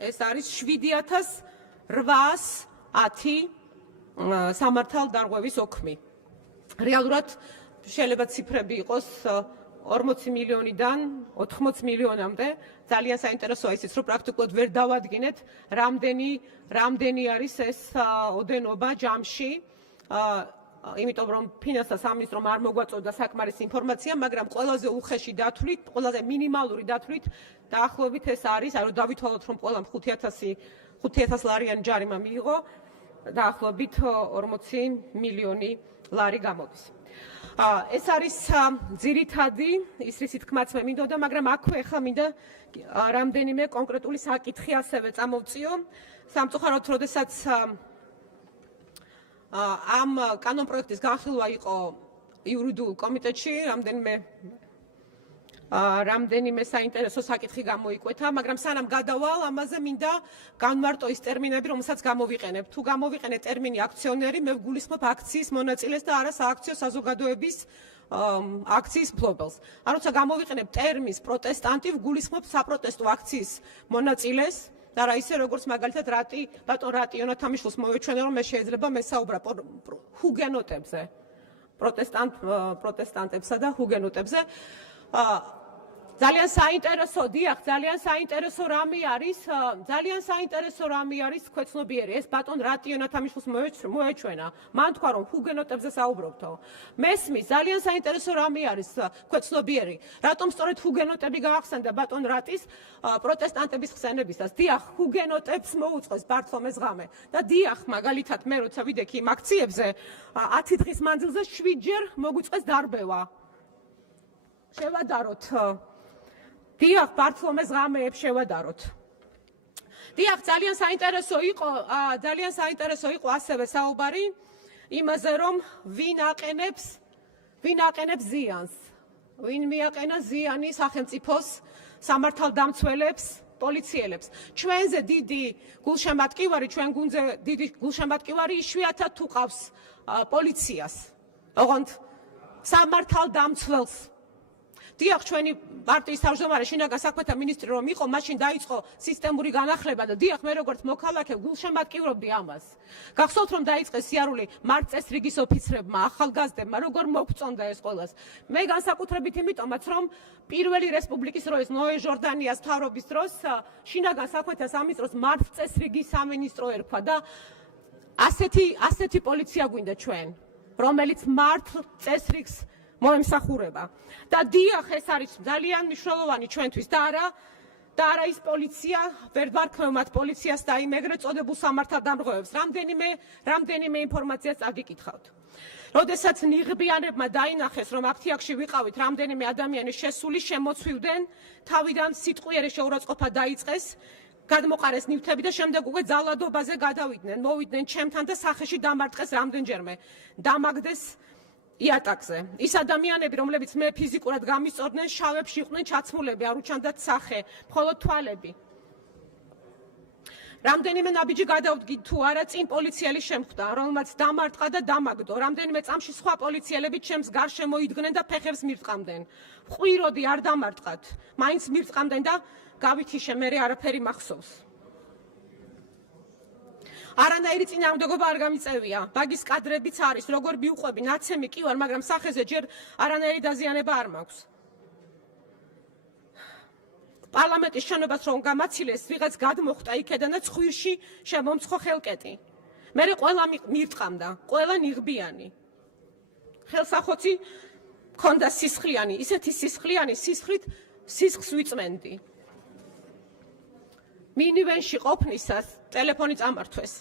ეს არის 7810 სამართალდამღვევის ოქმი. რეალურად შეიძლება ციფრები იყოს 40 მილიონიდან 80 მილიონამდე. ძალიან საინტერესოა ისიც, რომ პრაქტიკულად ვერ დავადგინეთ, რამდენი არის ეს ოდენობა ჯამში. იმიტომ რომ ფინანსთა სამინისტრომ არ მოგვაწოდა საკმარისი ინფორმაცია, მაგრამ ყველაზე უხეში დათვლით, ყველაზე მინიმალური დათვლით დაახლოებით ეს არის, რომ დავითვალოთ რომ ყველამ 5,000 ლარიანი ჯარიმა მიიღო, დაახლოებით 40 მილიონი ლარი გამოდის. ეს არის ძირითადი ის რისი თქმაც მე მინდოდა, მაგრამ აქვე ახლა მინდა რამდენიმე კონკრეტული საკითხი ასევე წამოვწიო. სამწუხაროდ, როდესაც ამ კანონპროექტის განხილვა იყო იურიდიულ კომიტეტში, რამდენიმე საინტერესო საკითხი გამოიკვეთა, მაგრამ სანამ გადავალ, ამაზე მინდა განვარტო ის ტერმინები, რომელსაც გამოვიყენებ. თუ გამოვიყენე ტერმინი აქციონერი, მე ვგულისხმობ აქციის მონაწილეს და არა სააქციო საზოგადოების აქციის მფლობელს. როცა გამოვიყენებ ტერმინს პროტესტანტი, ვგულისხმობ საპროტესტო აქციის მონაწილეს და რა ისე როგორც მაგალითად ბატონ რატი იონათამიშვილს მოვეჩვენა, რომ მე შეიძლება მესაუბრა ჰუგენოტებზე, პროტესტანტებსა და ჰუგენოტებზე. ძალიან საინტერესო, დიახ, ძალიან საინტერესო რამე არის ქვეცნობიერი. ეს ბატონ რატი იონათამიშვილს მოეჩვენა. მან თქვა რომ ჰუგენოტებზე საუბრობთო. მესმის, ძალიან საინტერესო რამე არის ქვეცნობიერი. რატომ სწორედ ჰუგენოტები გაახსენდა ბატონ რატის პროტესტანტების ხსენებისას? დიახ, ჰუგენოტებს მოუწყეს ბართლომეს ღამე. და დიახ, მაგალითად მე როცა ვიდექი იმ აქციებზე 10 დღის მანძილზე 7 ჯერ მოგვიწყეს დარბევა. შევადაროთ. დიახ, ბართლომეს ღამეებს შევადაროთ. დიახ, ძალიან საინტერესო იყო ასევე საუბარი იმაზე, რომ ვინ აყენებს ზიანს. ვინ მიაყენა ზიანი სახელმწიფოს სამართალდამცველებს, პოლიციელებს. ჩვენზე დიდი გულშემატკივარი, ჩვენ გუნდზე დიდი გულშემატკივარი იშვიათად თუ ყავს პოლიციას. ოღონდ სამართალდამცველს. დიახ, ჩვენი პარტიის თავმჯდომარე შინაგან საქმეთა მინისტრი რომ იყო, მაშინ დაიწყო სისტემური განახლება და დიახ, მე როგორც მოქალაქე გულშემატკივრობდი ამას. გახსოვთ რომ დაიწყეს სიარული მართლწესრიგის ოფიცრებმა, ახალგაზრდებმა, როგორ მოგწონდა ეს ყველას. მე განსაკუთრებით იმიტომაც, რომ პირველი რესპუბლიკის დროის ნოე ჟორდანიას მთავრობის დროს შინაგან საქმეთა სამინისტროს მართლწესრიგის სამინისტრო ერქვა და ასეთი პოლიცია გვინდა ჩვენ, რომელიც მართლწესრიგს მოემსახურება. და დიახ, ეს არის ძალიან მნიშვნელოვანი ჩვენთვის და არა ის პოლიცია, ვერ ვარქმევ მათ პოლიციას და იმ ეგრეთ წოდებულ სამართალდამრღვევებს. რამდენიმე ინფორმაციას წაგიკითხავთ. როდესაც ნიღბიანებმა დაინახეს, რომ აფთიაქში ვიყავით, რამდენიმე ადამიანი შესული შემოცვივდნენ, თავიდან სიტყვიერი შეურაცხყოფა დაიწყეს, გადმოყარეს ნივთები და შემდეგ უკვე ძალადობაზე გადავიდნენ, მოვიდნენ ჩემთან და სახეში დამარტყეს რამდენჯერმე. დამაგდეს იატაკზე. ის ადამიანები, რომლებიც მე ფიზიკურად გამისწორდნენ, შავებში იყვნენ ჩაცმულები, არ უჩანდათ სახე, მხოლოდ თვალები. რამდენიმე ნაბიჯი გადავდგით თუ არა, წინ პოლიციელი შემხვდა, რომელმაც დამარტყა და დამაგდო. რამდენიმე წამში სხვა პოლიციელები ჩემს გარშემო იდგნენ და ფეხებს მირტყამდნენ. ყვიროდი არ დამარტყათ, მაინც მირტყამდნენ და გავითიშე, მე არაფერი მახსოვს. არანაირი წინააღმდეგობა არ გამიწევია. ბაგის კადრებიც არის, როგორ მიუყვები, ნაცემი კი ვარ, მაგრამ სახეზე ჯერ არანაირი დაზიანება არ მაქვს. პარლამენტის შენობას რომ გამაცილეს, ვიღაც გადმოხვდა იქედან და ცხვირში შემომცხო ხელკეტი. მე ყველა მირტყამდა, ყველა ნიღბიანი. ხელსახოცი მქონდა სისხლიანი, ისეთი სისხლიანი, სისხლით სისხლს ვიწმენდი. მინივენში ყოფნისას ტელეფონი წამართვეს.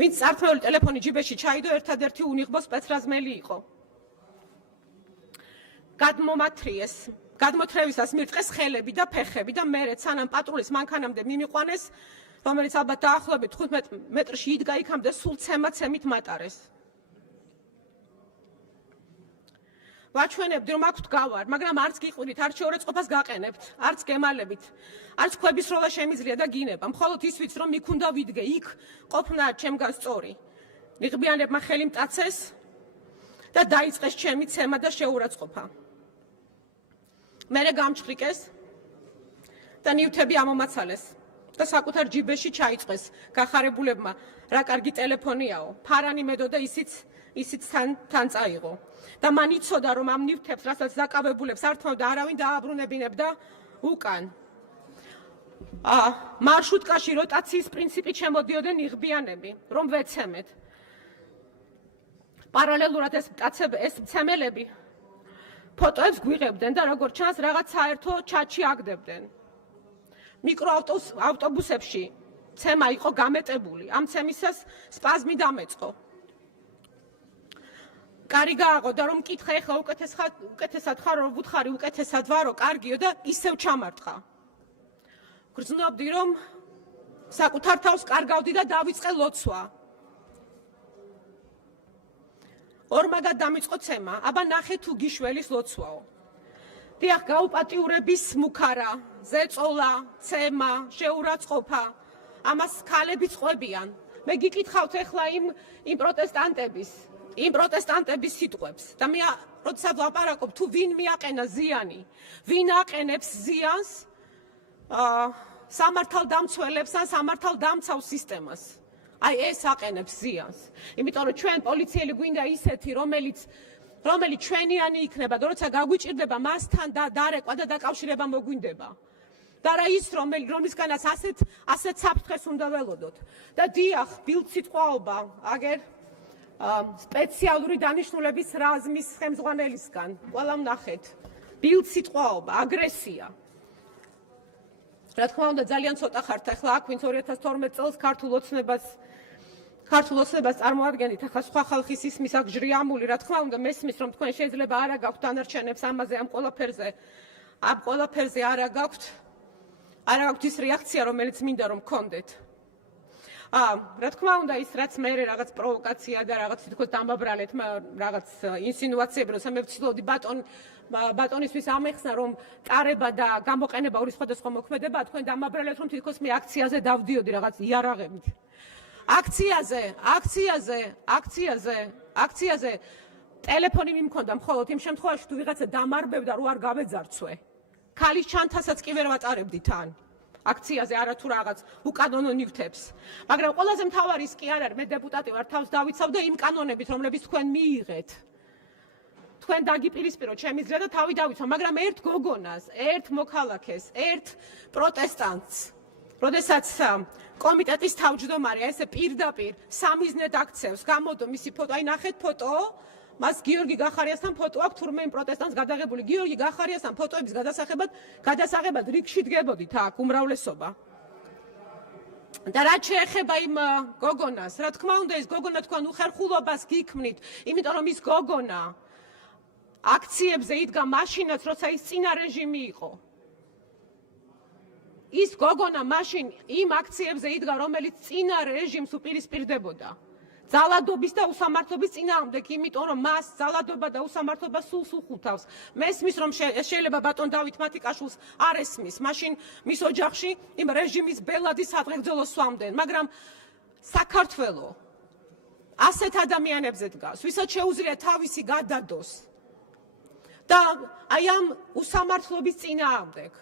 ვინც წართმეული ტელეფონი ჯიბეში ჩაიდო, ერთადერთი უნიღბო სპეცრაზმელი იყო. გადმომათრიეს. გადმოთრევისას მირტყეს ხელები და ფეხები და მერე სანამ პატრულის მანქანამდე მიმიყვანეს, რომელიც ალბათ დაახლოებით 15 მეტრში იდგა, იქამდე სულ ცემაცემით მატარეს. ვაჩვენებდი რომ აქვთ გავარ, მაგრამ არც გიყვირით, არც შეურაცხყოფას გაყენებთ, არც გემალებით, არც ქვების როლა შემიძლია და გინება. მხოლოდ ის ვიცი რომ იქ უნდა ვიდგე, იქ ყოფნა ჩემგან სწორი. ნიღბიანებმა ხელი მტაცეს და დაიწყეს ჩემი ცემა და შეურაცხყოფა. მერე გამჩხრიკეს და ნივთები ამომაცალეს და საკუთარ ჯიბეში ჩაიწყვეს გახარებულებმა, რა კარგი ტელეფონიაო, ფარანი მედო და ისიც თან წაიღო. და მან იცოდა რომ ამ ნივთებს, რასაც დაკავებულებს არ თმობდა არავინ დააბრუნებინებდა უკან. მარშრუტკაში როტაციის პრინციპით შემოდიოდნენ ნიღბიანები, რომ ვეცემეთ. პარალელურად ეს მცემელები ფოტოებს გვიღებდნენ და როგორც ჩანს, რაღაც საერთო ჩატში აგდებდნენ. მიკროავტობუსებში ცემა იყო გამეტებული. ამ ცემისას სპაზმი დამეწყო. კარი გააღო და რომ მკითხე ახლა უკეთესად ხარ, რომ ვუთხარი უკეთესად ვარო, კარგიო და ისევ ჩამარტყა. გრძნობდი რომ საკუთარ თავს კარგავდი და დავიწყე ლოცვა. ორმაგად დამიწყო ცემა, აბა ნახე თუ გიშველის ლოცვაო. დიახ, გაუპატიურების მუქარა, ზეწოლა, ცემა, შეურაცხყოფა, ამას ქალები წყვებიან. მე გიკითხავთ ახლა იმ პროტესტანტების სიტყვებს და მე როდესაც ვაპარაკობ თუ ვინ მიაყენა ზიანი, ვინ აყენებს ზიანს სამართალდამცველებს ან სამართალდამცავ სისტემას. აი ეს აყენებს ზიანს. იმიტომ რომ ჩვენ პოლიციელი გვინდა ისეთი, რომელიც ჩვენიანი იქნება და როცა გაგვიჭირდება მასთან დარეკვა და დაკავშირება მოგვინდება. და რა ის რომლისგანაც ასეთ საფრთხეს უნდა ველოდოთ. და დიახ, ბილდსიტყვაობა აგერ სპეციალური დანიშნულების რაზმის ხელმძღვანელისგან. ყველამ ნახეთ. ბილდსიტყვაობა, აგრესია. რა თქმა უნდა, ძალიან ცოტა ხართ ახლა აქ, ვინც 2012 წელს ქართულ ოცნებას წარმოადგენთ, ახლა სხვა ხალხის ისმის აქ ჟრიამული, რა თქმა უნდა, მესმის, რომ თქვენ შეიძლება არა გაქვთ დანარჩენებს ამაზე, ამ ყველაფერზე არა გაქვთ ის რეაქცია, რომელიც მინდა რომ გქონდეთ. რა თქმა უნდა, ის რაც მე რაღაც პროვოკაცია და რაღაც თითქოს დამაბრალეთ, რაღაც ინსინუაციები, როცა მე ვცდილობდი ბატონისთვის ამეხსნა, რომ ტარება და გამოყენება ორი სხვადასხვა მოქმედებაა, თქვენ დამაბრალეთ, რომ თითქოს მე აქციაზე დავდიოდი რაღაც იარაღებით. აქციაზე ტელეფონი მიმქონდა მხოლოდ იმ შემთხვევაში, თუ ვიღაცა დამარბევდა, რო არ გავეძარცვე. ქალის ჩანთასაც კი ვერ ვატარებდი თან. აქციაზე არა თუ რაღაც უკანონო ნივთებს. მაგრამ ყველაზე მთავარი ის კი არ არის, მე დეპუტატი ვარ, თავს დავიცავ და იმ კანონებით, რომლებიც თქვენ მიიღეთ. თქვენ დაგიპირისპიროთ ჩემი ზრდა და თავი დავიცავ, მაგრამ ერთ გოგონას, ერთ მოქალაქეს, ერთ პროტესტანტს, როდესაც კომიტეტის თავმჯდომარე ესე პირდაპირ სამიზნედ აქცევს, გამოდო მისი ფოტო, აი ნახეთ ფოტო, მას გიორგი გახარიასთან ფოტო აქვს, თურმე იმ პროტესტანტს გადაღებული. გიორგი გახარიასთან ფოტოების გადასაღებად რიგში დგებოდით აქ უმრავლესობა. და რაც შეეხება იმ გოგონას, რა თქმა უნდა, ეს გოგონა თქვენ უხერხულობას გიქმნით, იმიტომ რომ ის გოგონა აქციებზე იდგა მაშინაც, როცა ის წინა რეჟიმი იყო. ის გოგონა მაშინ იმ აქციებზე იდგა, რომელიც წინა რეჟიმს უპირისპირდებოდა. ძალადობის და უსამართლობის წინააღმდეგ, იმიტომ რომ მას ძალადობა და უსამართლობა სულს უხუცავს. მესმის რომ შეიძლება ბატონ დავით მათიკაშვილს არ ესმის, მაშინ მის ოჯახში იმ რეჟიმის ბელადი სადღეგრძელოს სვამდნენ, მაგრამ საქართველო ასეთ ადამიანებზე დგას, ვისაც შეუძლია თავისი გადადოს და აი ამ უსამართლობის წინააღმდეგ,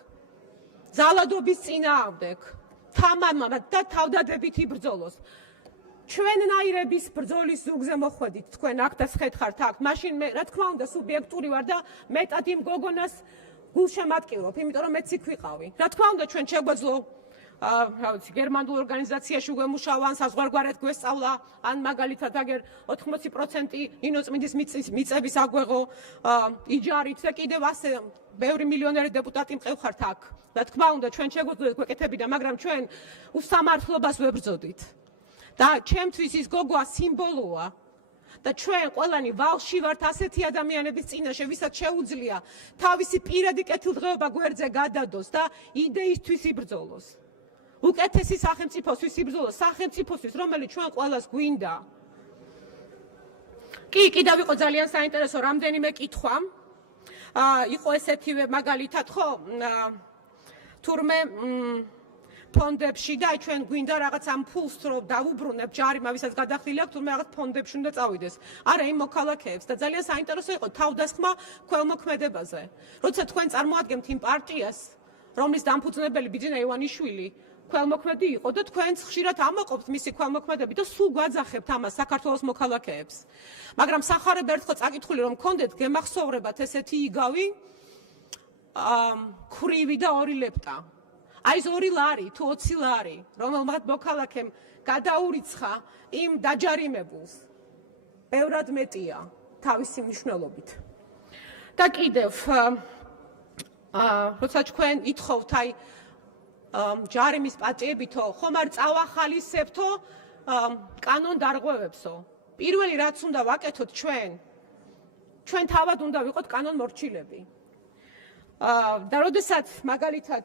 ძალადობის წინააღმდეგ თამამად და თავდადებით იბრძოლოს. ჩვენნაირების ბრძოლის ზურგზე მოხვედით თქვენ აქ და სხედხართ აქ, მაშინ მე რა თქმა უნდა სუბიექტური ვარ და მეტად იმ გოგონას გულშემატკივრობ, იმიტომ რომ მეც იქ ვიყავი. რა თქმა უნდა ჩვენ შეგვეძლო რა ვიცი, გერმანულ ორგანიზაციაში გვემუშავა, ან საზღვარგარეთ გვესწავლა, ან მაგალითად აგერ 80% ინოწმინდის მიწების აგვეღო იჯარით და კიდევ ასე ბევრი მილიონერი დეპუტატი მყევხართ აქ. რა თქმა უნდა ჩვენ შეგვეძლოთ გვეკეთებინა, მაგრამ ჩვენ უსამართლობას ვებრძოდით. და ჩემთვის ის გოგოა სიმბოლოა და ჩვენ ყველანი ვალში ვართ ასეთი ადამიანების წინაშე, ვისაც შეუძლია თავისი პირადი კეთილდღეობა გვერდზე გადადოს და იდეისთვის იბრძოლოს. უკეთესი სახელმწიფოსთვის იბრძოლოს, სახელმწიფოსთვის, რომელიც ჩვენ ყველას გვინდა. კიდევ იყო ძალიან საინტერესო რამდენიმე კითხვა. იყო ესეთივე მაგალითად ხო თურმე ფონდებში და ჩვენ გვინდა რაღაც ამ ფულს რომ დავუბრუნებ ჯარიმა, ვისაც გადახდილი აქვს, თურმე რაღაც ფონდებში უნდა წავიდეს. არა იმ მოქალაქეებს და ძალიან საინტერესო იყო თავდასხმა ქველმოქმედებაზე. როცა თქვენ წარმოადგენთ იმ პარტიას, რომლის დამფუძნებელი ბიძინა ივანიშვილი ქველმოქმედი იყო და თქვენც ხშირად ამოყოფთ მისი ქველმოქმედები და სულ გვაძახებთ ამას საქართველოს მოქალაქეებს. მაგრამ სახარებ ერთხელ წაკითხული რომ გქონდეთ, გემახსოვრებათ ესეთი იგავი ქრივი და ორი ლეპტა. აი ეს 2 ლარი თუ 20 ლარი, რომელმაც მოქალაქემ გადაურიცხა იმ დაჯარიმებულს. ბევრად მეტია თავისი მნიშვნელობით. და კიდევ როცა ჩვენ ითხოვთ აი ჯარიმის პატიებითო, ხომ არ წავახალისებთო კანონდარღვევებსო. პირველი რაც უნდა ვაკეთოთ ჩვენ თავად უნდა ვიყოთ კანონმორჩილები. და როდესაც მაგალითად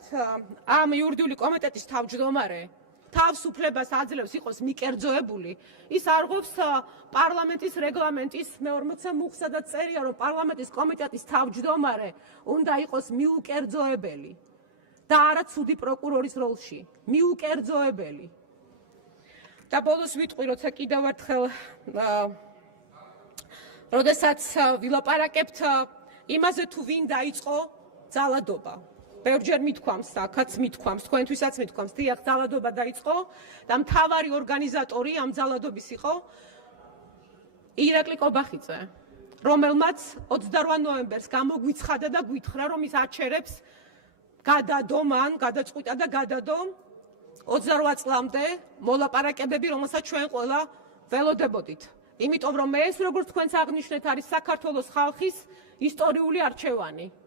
ამ იურიდიული კომიტეტის თავმჯდომარე თავს უფლებას აძლევს იყოს მიკერძოებული, ის არღვევს პარლამენტის რეგლამენტის მე-40 მუხსადაც წერია, რომ პარლამენტის კომიტეტის თავმჯდომარე უნდა იყოს მიუკერძოებელი და არა ცუდი პროკურორის როლში, მიუკერძოებელი. და ბოლოს ვიტყვი, როცა კიდევ ერთხელ როდესაც ვილაპარაკებთ იმაზე თუ ვინ დაიწყო ძალადობა. ბევრჯერ მithქვამს, აქაც მithქვამს, თქვენთვისაც მithქვამს, დიახ, ძალადობა დაიწყო და მთავარი ორგანიზატორი ამ ძალადობის იყო ირაკლი კობახიძე, რომელმაც 28 ნოემბერს გამოგვიცხადა და გვითხრა, რომ ის აჩერებს გადადო მან, გადაწყვიტა და გადადო 28 წლამდე მოლაპარაკებები, რომელსაც ჩვენ ყველა ველოდებოდით. იმიტომ რომ ეს, როგორც თქვენც აღნიშნეთ, არის საქართველოს ხალხის ისტორიული არჩევანი.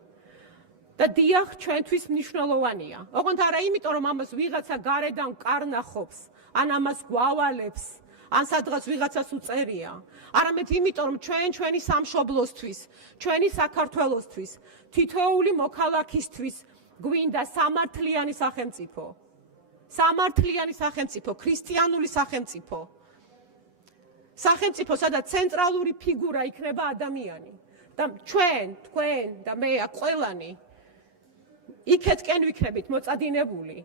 და დიახ, ჩვენთვის მნიშვნელოვანია. ოღონდ არა იმიტომ, რომ ამას ვიღაცა გარედან კარნახობს, ან ამას გვავალებს, ან სადღაც ვიღაცას უწერია. არამედ იმიტომ, რომ ჩვენი სამშობლოსთვის, ჩვენი საქართველოსთვის, თითოეული მოქალაქისთვის გვინდა სამართლიანი სახელმწიფო. სამართლიანი სახელმწიფო, ქრისტიანული სახელმწიფო. სახელმწიფო, სადაც ცენტრალური ფიგურა იქნება ადამიანი. და თქვენ და მე აქ ყველანი იქეთკენ ვიქნებით მოწადინებული,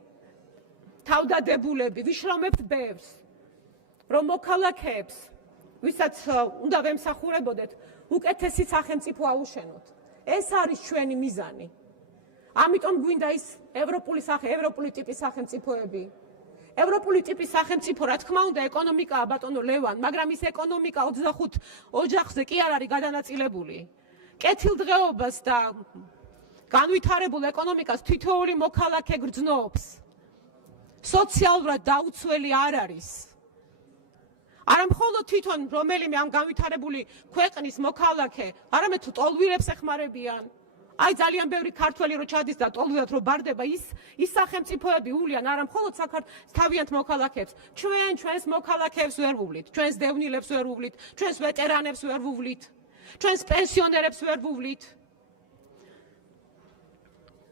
თავდადებულები, ვიშრომებთ ბევრს, რომ მოქალაქეებს, ვისაც უნდა ვემსახურებოდეთ, უკეთესი სახელმწიფო აუშენოთ. ეს არის ჩვენი მიზანი. ამიტომ გვინდა ის ევროპული ტიპის სახელმწიფოები. ევროპული ტიპის სახელმწიფო, რა თქმა უნდა, ეკონომიკაა ბატონო ლევან, მაგრამ ის ეკონომიკა 25 ოჯახზე კი არ არის გადანაწილებული. კეთილდღეობას და განვითარებულ ეკონომიკას თითოეული მოქალაქე გრძნობს. სოციალურად დაუცველი არ არის. არა მხოლოდ თვითონ რომელიმე ამ განვითარებული ქვეყნის მოქალაქე, არამედ ტოლვირებს ეხმარებიან. აი ძალიან ბევრი ქართველი რო ჩადის და ტოლვიად რო ბარდება, ის სახელმწიფოები უვლიან არა მხოლოდ თავიანთ მოქალაქეებს, ჩვენს მოქალაქეებს ვერ ვუვლით, ჩვენს დევნილებს ვერ ვუვლით, ჩვენს ვეტერანებს ვერ ვუვლით, ჩვენს პენსიონერებს ვერ ვუვლით.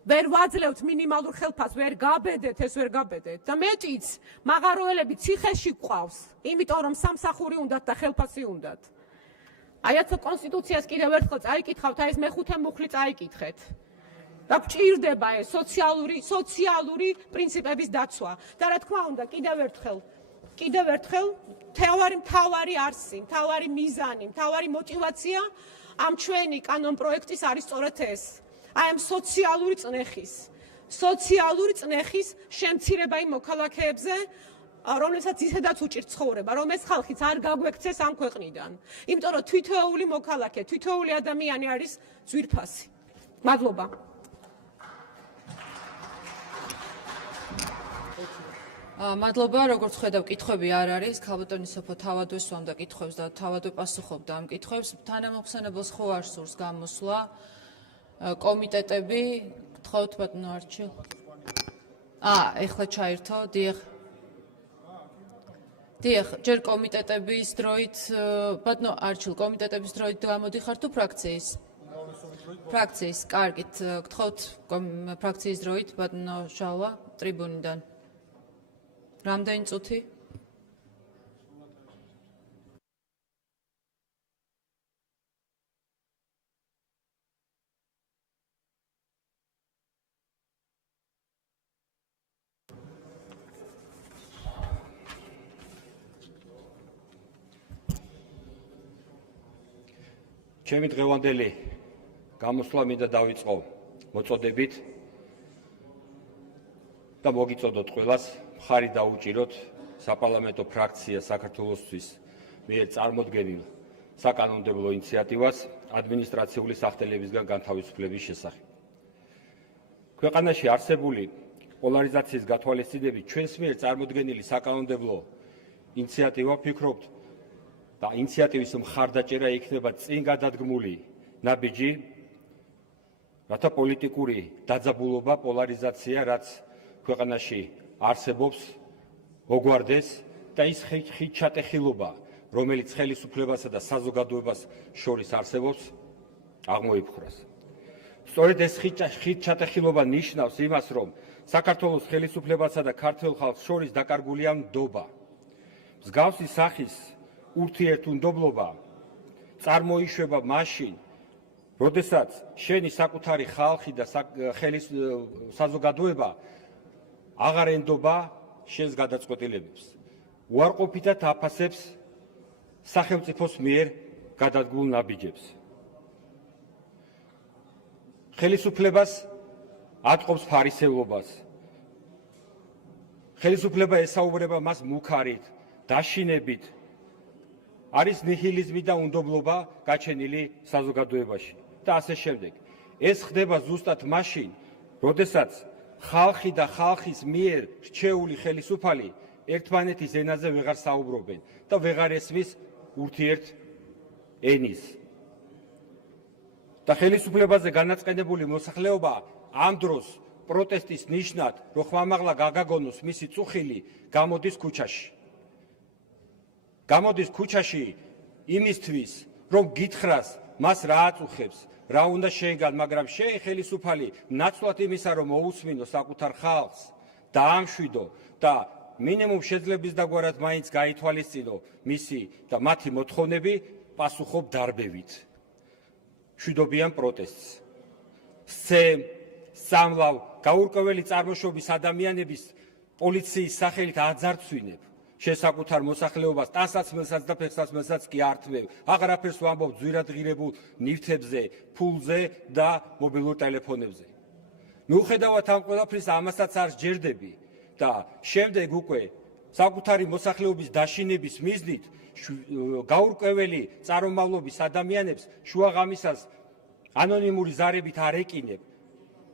ვერ ვაძლევთ მინიმალურ ხელფასს, ვერ გაბედეთ, ეს ვერ გაბედეთ. და მეტიც, მაღაროელები ციხეში გვყავს, იმიტომ რომ სამსახური უნდათ და ხელფასი უნდათ. აი ეს კონსტიტუციას კიდევ ერთხელ წაიკითხავთ, აი ეს მეხუთე მუხლი წაიკითხეთ. და გვჭირდება ეს სოციალური პრინციპების დაცვა. და რა თქმა უნდა, კიდევ ერთხელ მთავარი არსი, მთავარი მიზანი, მთავარი мотиваცია ამ ჩვენი კანონპროექტის არის სწორედ ეს. აი ამ სოციალური წნეხის შემცირება იმ მოქალაქეებზე, რომელსაც ისედაც უჭირთ ცხოვრება, რომ ეს ხალხიც არ გაგვექცეს ამ ქვეყნიდან. იმიტომ რომ თითოეული მოქალაქე, თითოეული ადამიანი არის ძვირფასი. მადლობა. მადლობა, როგორც ხედავ, კითხვები არ არის. ქალბატონი სოფო თავად ესვამდა კითხვებს და თავად ეპასუხობდა ამ კითხვებს. თანამოხსენებელს ხო არ სურს გამოსვლა? კომიტეტები, გთხოვთ ბატონო არჩილ. ეხლა ჩაირთო, დიახ. დიახ, ჯერ კომიტეტების დროით, ბატონო არჩილ, კომიტეტების დროით გამოდიხარ თუ ფრაქციის? ფრაქციის, კარგით, გთხოვთ ფრაქციის დროით, ბატონო შავა, ტრიბუნიდან. რამდენი წუთი? ჩემი დღევანდელი გამოსვლა მინდა დავიწყო მოწოდებით და მოგიწოდოთ ყველას მხარი დაუჭიროთ საპარლამენტო ფრაქცია საქართველოსთვის მიერ წარმოდგენილ საკანონმდებლო ინიციატივას ადმინისტრაციული სახტელებისგან განთავისუფლების შესახებ. ქვეყანაში არსებული პოლარიზაციის გათვალისწინებით ჩვენს მიერ წარმოდგენილი საკანონმდებლო ინიციატივა ვფიქრობთ და ინიციატივის მხარდაჭერა იქნება წინ გადადგმული ნაბიჯი, რათა პოლიტიკური დაძაბულობა, პოლარიზაცია, რაც ქვეყანაში არსებობს, მოგვარდეს და ის ხიდჩატეხილობა, რომელიც ხელისუფლებასა და საზოგადოებას შორის არსებობს, აღმოიფხვრას. სწორედ ეს ხიდჩატეხილობა ნიშნავს იმას, რომ საქართველოს ხელისუფლებასა და ქართველ ხალხს შორის დაკარგულია ნდობა. მსგავსი სახის ურთიერთმდებლობა წარმოიშვება მაშინ, როდესაც შენი საკუთარი ხალხი და საზოგადოება აღარ ენდობა შენს გადაწყვეტილებებს. უარყოფითად აფასებს სახელმწიფოს მიერ გადადგმულ ნაბიჯებს. ხელისუფლებას ატყობს ფარისევლობას. ხელისუფლება ესაუბრება მას მუქარით, დაშინებით. არის ნიჰილიზმი და უნდობლობა გაჩენილი საზოგადოებაში და ასე შემდეგ. ეს ხდება ზუსტად მაშინ, როდესაც ხალხი და ხალხის მიერ რჩეული ხელისუფალი ერთმანეთის ენაზე ვეღარ საუბრობენ და ვეღარ ესმის ურთიერთ ენის. და ხელისუფლებაზე განაწყენებული მოსახლეობა ამ დროს პროტესტის ნიშნად, რომ ხმამაღლა გაგაგონოს მისი წუხილი, გამოდის ქუჩაში. გამოდის ქუჩაში იმისთვის, რომ გითხრას, მას რა აწუხებს, რა უნდა შეიგან, მაგრამ შენ ხელისუფალი ნაცვლად იმისა, რომ მოусმინო საკუთარ ხალხს, დაამშვიდო და მინიმუმ შეძლების დაგვარად მაინც გაითვალისწინო მისი და მათი მოთხოვნები, პასუხობ დარბევით. მშვიდობიან პროტესტს. სცემ, სამლავ, გაურკვეველი წარმოშობის ადამიანების პოლიციის სახელით აძარცვინებ. შესაკუთარ მოსახლეობას ტანსაცმელსაც და ფეხსაცმელსაც კი ართმევ. აღარაფერს ვამბობ ძვირადღირებულ ნივთებზე, ფულზე და მობილურ ტელეფონებზე. მიუხედავად ამ ყველაფრის ამასაც არ სჯერდები და შემდეგ უკვე საკუთარი მოსახლეობის დაშინების მიზნით გაურკვეველი წარმომავლობის ადამიანებს შუაღამისას ანონიმური ზარებით არ ეკინებ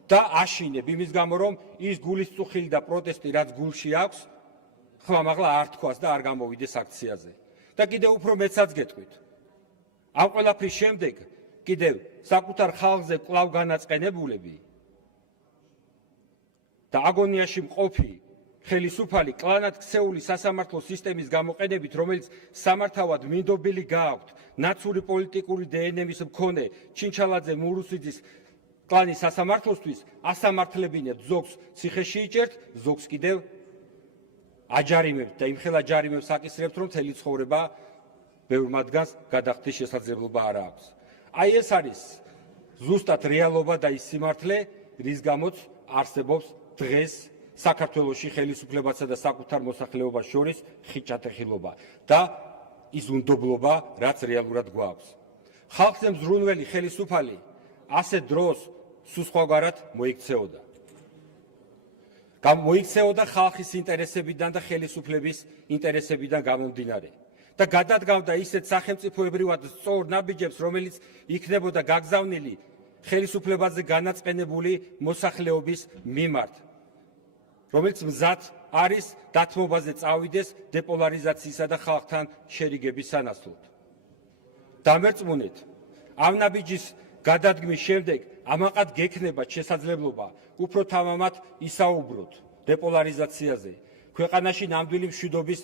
და აშინებ იმის გამო, რომ ის გულისწუხილი და პროტესტი, რაც გულში აქვს, ხმამაღლა არ თქვას და არ გამოვიდეს აქციაზე. და კიდევ უფრო მეცაც გეტყვით. ამ ყველაფრის შემდეგ კიდევ საკუთარ ხალხზე კვლავ განაწყენებულები და აგონიაში მყოფი ხელისუფალი კლანად ქცეული სასამართლო სისტემის გამოყენებით, რომელიც სამართავად მინდობილი გააქვთ ნაცური პოლიტიკური დნმ-ის მქონე ჩინჩალაძე მურუსიძის კლანის სასამართლოსთვის, ასამართლებინებთ, ზოგს ციხეში იჭერთ, ზოგს კიდევ აჯარიმებთ და იმხელა ჯარიმებს აკისრებთ, რომ მთელი ცხოვრება ბევრ მათგანს გადახდის შესაძლებლობა არ აქვს. აი ეს არის ზუსტად რეალობა და ის სიმართლე, რის გამოც არსებობს დღეს საქართველოში ხელისუფლებასა და საკუთარ მოსახლეობას შორის ხიდჩატეხილობა და ის უნდობლობა, რაც რეალურად გვაქვს. ხალხზე მზრუნველი ხელისუფალი ასე დროს სულ სხვაგვარად მოიქცეოდა. მოიქცეოდა ხალხის ინტერესებიდან და ხელისუფლების ინტერესებიდან გამომდინარე და გადადგამდა ისეთ სახელმწიფოებრივად სწორ ნაბიჯებს, რომელიც იქნებოდა გაგზავნილი ხელისუფლებაზე განაწყენებული მოსახლეობის მიმართ, რომელიც მზად არის დათმობაზე წავიდეს დეპოლარიზაციისა და ხალხთან შერიგების სანაცვლოდ. დამერწმუნეთ, ამ ნაბიჯის გადადგმის შემდეგ ამაყად გექნებათ შესაძლებლობა უფრო თამამად ისაუბროთ დეპოლარიზაციაზე, ქვეყანაში ნამდვილი მშვიდობის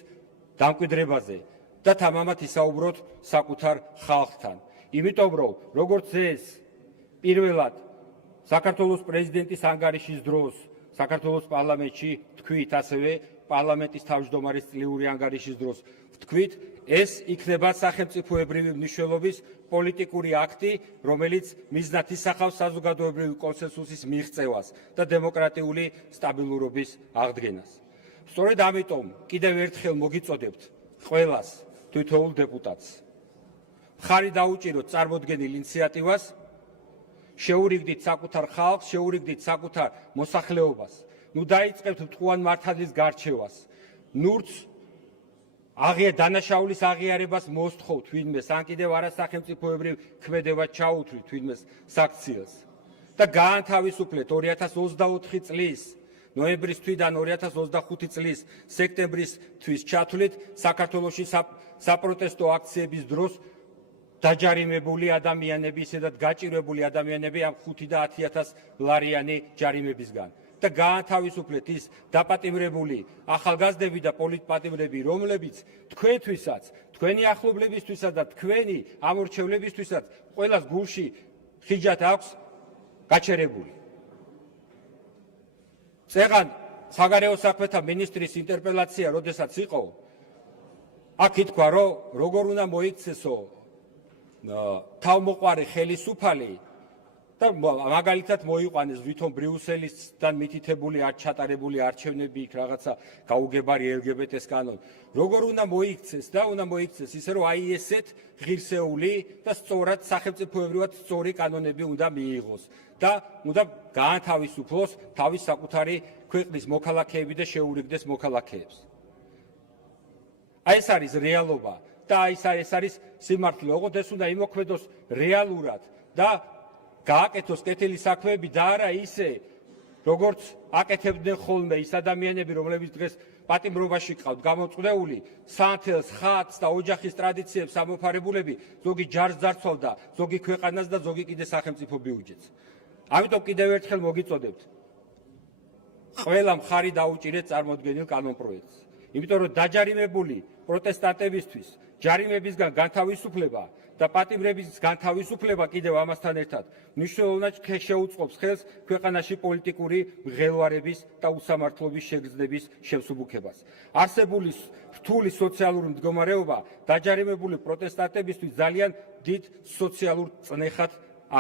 დამკვიდრებაზე და თამამად ისაუბროთ საკუთარ ხალხთან. იმიტომ რომ როგორც ეს პირველად საქართველოს პრეზიდენტის ანგარიშის დროს საქართველოს პარლამენტში თქვით, ასევე პარლამენტის თავმჯდომარის წლიური ანგარიშის დროს ვთქვით, ეს იქნება სახელმწიფოებრივი მნიშვნელობის პოლიტიკური აქტი, რომელიც მიზნად ისახავს საზოგადოებრივი კონსენსუსის მიღწევას და დემოკრატიული სტაბილურობის აღდგენას. სწორედ ამიტომ კიდევ ერთხელ მოგიწოდებთ ყველას თითოეულ დეპუტატს მხარი დაუჭიროთ წარმოდგენილ ინიციატივას, შეურიგდით საკუთარ ხალხს, შეურიგდით საკუთარ მოსახლეობას. ნუ დაიწყებთ მტყუან მართლის გარჩევას. ნურც დანაშაულის აღიარებას მოსთხოვთ თვითმეს, ან კიდევ არასახელმწიფოებრივ ქმედებად ჩაუთვლით თვითმეს საქციელს და გაანთავისუფლეთ 2024 წლის ნოემბრის თვიდან 2025 წლის სექტემბრისთვის ჩათვლით საქართველოში საპროტესტო აქციების დროს დაჯარიმებული ადამიანები, ისედაც გაჭირვებული ადამიანები ამ 5 და 10,000 ლარიანი ჯარიმებისგან. და გაათავისუფლეთ ის დაპატიმრებული ახალგაზრდები და პოლიტპატიმრები, რომლებიც თქვენთვისაც, თქვენი ახლობლებისთვისაც და თქვენი ამორჩევლებისთვისაც ყველას გულში ხიჯად აქვს გაჩერებული. წეღან საგარეო საქმეთა მინისტრის ინტერპელაცია, როდესაც იყო, აქ ითქვა, რომ როგორ უნდა მოიქცესო თავმოყვარე ხელისუფალი და მაგალითად მოიყვანეს ვითომ ბრიუსელისთან მითითებული ჩატარებული არჩევნები, იქ რაღაცა გაუგებარი LGBT-ს კანონი. როგორ უნდა მოიქცეს და უნდა მოიქცეს ისე, რომ აი ესეთ ღირსეული და სწორად სახელმწიფოებრივად სწორი კანონები უნდა მიიღოს და უნდა გაათავისუფლოს თავის საკუთარი ქვეყნის მოქალაქეები და შეურიგდეს მოქალაქეებს. აი ეს არის რეალობა და ეს არის სიმართლე. ოღონდ ეს უნდა იმოქმედოს რეალურად და გააკეთოს კეთილი საქმეები და არა ისე, როგორც აკეთებდნენ ხოლმე ის ადამიანები, რომლებიც დღეს პატიმრობაში ყავთ გამოწყდეული, საათელს, ხატს და ოჯახის ტრადიციებს ამოფარებულები, ზოგი ჯარს ძარცვალდა, ზოგი ქვეყანას და ზოგი კიდე სახელმწიფო ბიუჯეტს. ამიტომ კიდევ ერთხელ მოგიწოდებთ, ყველა მხარი დაუჭირეთ წარმოდგენილ კანონპროექტს. იმიტომ რომ დაჯარიმებული პროტესტანტებისთვის ჯარიმებისგან განთავისუფლება და პატიმრების განთავისუფლება კიდევ ამასთან ერთად მნიშვნელოვნად შეუწყობს ხელს ქვეყანაში პოლიტიკური მღელვარების და უსამართლობის შეგრძნების შემსუბუქებას. არსებული რთული სოციალური მდგომარეობა დაჯარიმებული პროტესტანტებისთვის ძალიან დიდ სოციალურ წნეხად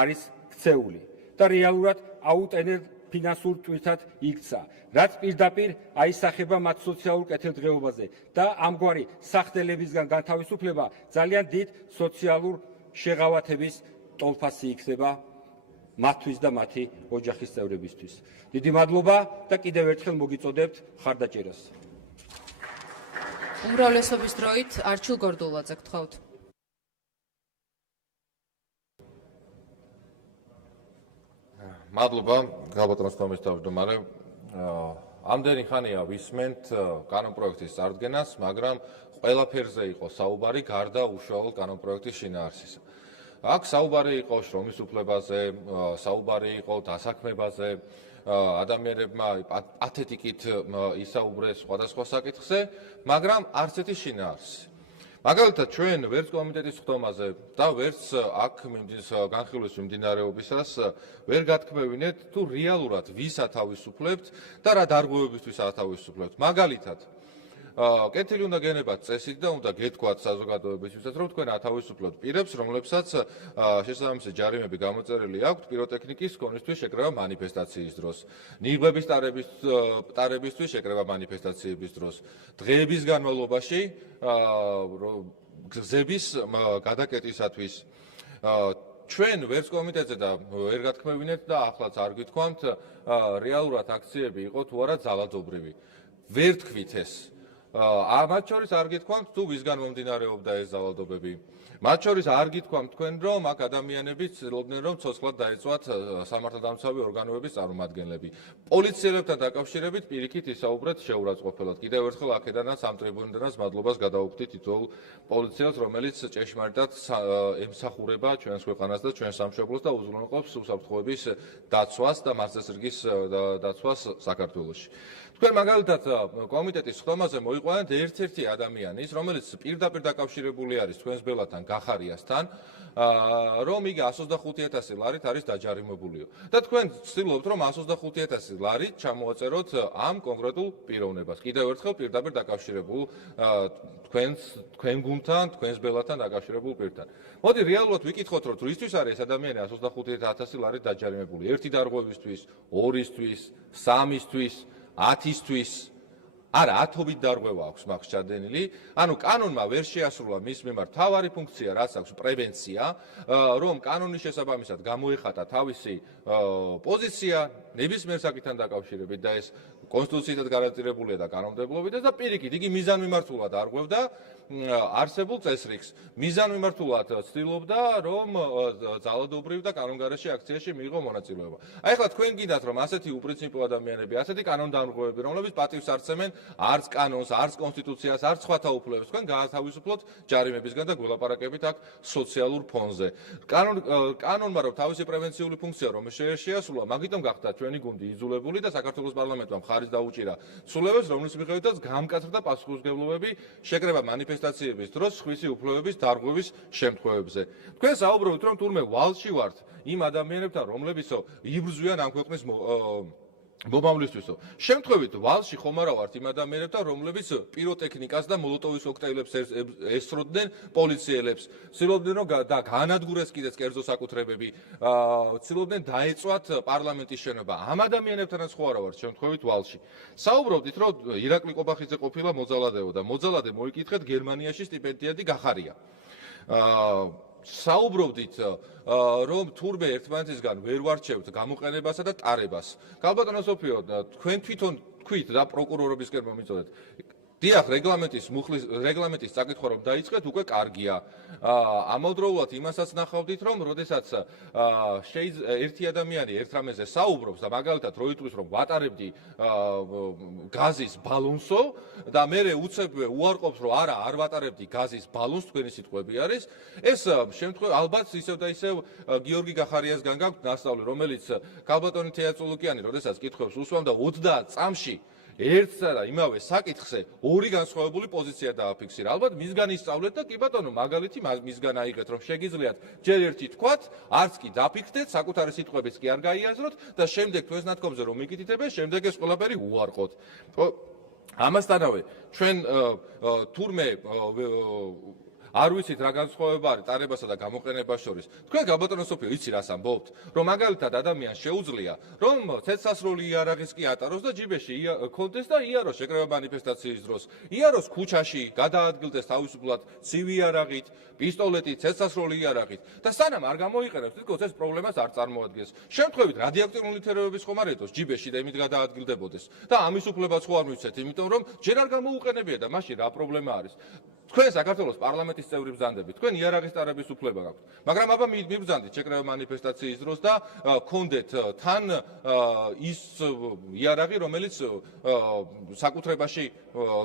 არის ქცეული და რეალურად აუტენელ ფინანსურ ტვირთად იქცა, რაც პირდაპირ აისახება მათ სოციალურ კეთილდღეობაზე და ამგვარი სახდელებისგან განთავისუფლება ძალიან დიდ სოციალურ შეღავათების ტოლფასი იქნება მათთვის და მათი ოჯახის წევრებისთვის. დიდი მადლობა და კიდევ ერთხელ მოგიწოდებთ ხარდაჭერას. უმრავლესობის დროით არჩილ გორდულაძე გთხოვთ. მადლობა, გალბატონოს თომის თავმჯდომარე. ამდენი ხანია ვისმენთ კანონპროექტის წარდგენას, მაგრამ ყველაფერზე იყო საუბარი გარდა უშუალოდ კანონპროექტის შინაარსისა. აქ საუბარი იყო შრომის უფლებაზე, საუბარი იყო დასაქმებაზე, ადამიანებმა პათეტიკით ისაუბრეს სხვადასხვა საკითხზე, მაგრამ არც ერთი შინაარსი. მაგალითად, ჩვენ ვერც კომიტეტის ხდომაზე და ვერც აქ განხილვის მიმდინარეობისას ვერ გათქმევინეთ თუ რეალურად ვის ათავისუფლებთ და რა დარღვევებისთვის ათავისუფლებთ. მაგალითად, კეთილი უნდა გენებათ წესით და უნდა გეთქვათ საზოგადოებისთვისაც, რომ თქვენ ათავისუფლებთ პირებს, რომლებსაც შესაბამისი ჯარიმები გამოწერილი აქვთ პიროტექნიკის ქონისთვის შეკრება მანიფესტაციის დროს, ნიღბების ტარებისთვის შეკრება მანიფესტაციების დროს, დღეების განმავლობაში გზების გადაკეტისათვის. ჩვენ ვერც კომიტეტზე და ვერ გათქმევინეთ და ახლაც არ გითქვამთ, რეალურად აქციები იყო თუ არა ძალადობრივი. ვერ თქვით ეს. მათ შორის არ გითქვამთ თუ ვისგან მომდინარეობდა ეს ძალადობები. მათ შორის არ გითქვამთ თქვენ, რომ აქ ადამიანები ცდილობდნენ, რომ ცოცხლად დაეწვათ სამართალდამცავი ორგანოების წარმომადგენლები. პოლიციელებთან დაკავშირებით პირიქით ისაუბრეთ შეურაცხყოფელად. კიდევ ერთხელ აქედანაც ამ ტრიბუნიდანაც მადლობას გადავუხდით თითოეულ პოლიციელს, რომელიც ჭეშმარიტად ემსახურება ჩვენს ქვეყანას და ჩვენს სამშობლოს და უზრუნველყოფს უსაფრთხოების დაცვას და მასწრების დაცვას საქართველოში. თქვენ მაგალითად კომიტეტის ხდომაზე მოიყვანეთ ერთ-ერთი ადამიანის, რომელიც პირდაპირ დაკავშირებული არის თქვენს ბელათან გახარიასთან, რომ იგი 125,000 ლარით არის დაჯარიმებულიო. და თქვენ ცდილობთ, რომ 125,000 ლარით ჩამოაწეროთ ამ კონკრეტულ პიროვნებას. კიდევ ერთხელ პირდაპირ დაკავშირებულ თქვენ გუნდთან, თქვენს ბელათან დაკავშირებულ პირთან. მოდი რეალურად ვიკითხოთ, რომ რისთვის არის ეს ადამიანი 125,000 ლარით დაჯარიმებული? ერთი დარღვევისთვის, ორისთვის, სამისთვის, 10-ისთვის, არა 10-ობით დარღვევა აქვს მაგ ჩადენილი. ანუ კანონმა ვერ შეასრულა მის მიმართ თავარი ფუნქცია, რაც აქვს პრევენცია, რომ კანონის შესაბამისად გამოეხატა თავისი პოზიცია ნებისმიერ საკითხთან დაკავშირებით და ეს კონსტიტუციით გარანტირებულია და კანონმდებლობით და პირიქით იგი მიზანმიმართულად არღვევდა არსებულ წესრიგს. მიზანმიმართულად ცდილობდა, რომ ძალადობრივ და კანონგარეშე აქციაში მიიღო მონაწილეობა. აი ახლა თქვენ გინდათ, რომ ასეთი უპრინციპო ადამიანები, ასეთი კანონდამრღვევები, რომლებიც პატივს არ ცემენ არც კანონს, არც კონსტიტუციას, არც სხვათა უფლებებს, თქვენ გაათავისუფლოთ ჯარიმებისგან და გველაპარაკებით აქ სოციალურ ფონზე. კანონმა რომ თავისი პრევენციული ფუნქცია რომ შეასრულა, მაგიტომ გახდა ჩვენი გუნდი იძულებული და საქართველოს პარლამენტმა მხარის დაუჭირა ცვლილებებს, რომლის მიხედვითაც გამკაცრდა პასუხისმგებლობები შეკრება მანიფესტაციების დროს სხვისი უფლებების დარღვევის შემთხვევებზე. თქვენ საუბრობთ, რომ თურმე ვალში ვართ იმ ადამიანებთან, რომლებიც იბრძვიან ამ ქვეყნის მომავლისთვისო. შემთხვევით ვალში ხომ არა ვართ იმ ადამიანებთან, რომლებიც პიროტექნიკას და მოლოტოვის ოქტეილებს ესროდნენ პოლიციელებს, ცდილობდნენ რომ გაანადგურეს კიდეც კერძო საკუთრებები, ცდილობდნენ დაეწვათ პარლამენტის შენობა. ამ ადამიანებთანაც ხო არა ვართ შემთხვევით ვალში. საუბრობდით, რომ ირაკლი ყობახიძე ყოფილა მოძალადეო და მოძალადე მოიკითხეთ გერმანიაში სტიპენდიადი გახარია. საუბრობდით, რომ თურმე ერთმანეთისგან ვერ ვარჩევთ გამოყენებასა და ტარებას. ქალბატონო სოფიო, თქვენ თვითონ თქვით და პროკურორობისკენ მომიწოდეთ. დიახ, რეგლამენტის წაკითხვა რომ დაიწყეთ, უკვე კარგია. ამავდროულად იმასაც ნახავდით, რომ როდესაც ერთი ადამიანი ერთ რამეზე საუბრობს და მაგალითად რო იტყვის, რომ ვატარებდი გაზის ბალონსო და მე უცებ უარყოფს, რომ არა, არ ვატარებდი გაზის ბალონს, თქვენი სიტყვები არის, ეს შემთხვევით ალბათ ისევ და ისევ გიორგი გახარიასგან გაქვთ ნასწავლი, რომელიც ქალბატონი თეატრულუკიანი, როდესაც კითხვებს უსვამდა 30 წამში ერთსა და იმავე საკითხზე ორი განსხვავებული პოზიცია დააფიქსირა. ალბათ მისგან ისწავლეთ და კი ბატონო, მაგალითი მისგან აიღეთ, რომ შეგიძლიათ ჯერ ერთი თქვათ, არც კი დაფიქრდეთ, საკუთარი სიტყვებიც კი არ გაიაზროთ და შემდეგ თუ ეს ნათქვამზე რომ მიკითხებენ, შემდეგ ეს ყველაფერი უარყოთ. ამასთანავე, ჩვენ თურმე არ ვიცით რა განსხვავება არის ტარებასა და გამოყენებას შორის. თქვენ ქალბატონო სოფიო, იცი რას ამბობთ? რომ მაგალითად ადამიანს შეუძლია, რომ ცეცხლსასროლი იარაღის კი ატაროს და ჯიბეში კონდეს და იაროს შეკრება მანიფესტაციის დროს. იაროს ქუჩაში, გადაადგილდეს თავისუფლად ცივი იარაღით, პისტოლეტით, ცეცხლსასროლი იარაღით და სანამ არ გამოიყენებს, თითქოს ეს პრობლემას არ წარმოადგენს. შემთხვევით რადიოაქტიურული ნივთიერებების ხომ არ ეტოს ჯიბეში და იმით გადაადგილდებოდეს და ამის უფლებაც ხო არ მივცეთ, იმიტომ რომ ჯერ არ გამოუყენებია და მაშინ რა პრობლემა არის? თქვენ საქართველოს პარლამენტის წევრი ბრძანდებით, თქვენ იარაღის ტარების უფლება გაქვთ. მაგრამ აბა მიბრძანდით შეკრება მანიფესტაციის დროს და გქონდეთ თან ის იარაღი, რომელიც საკუთრებაში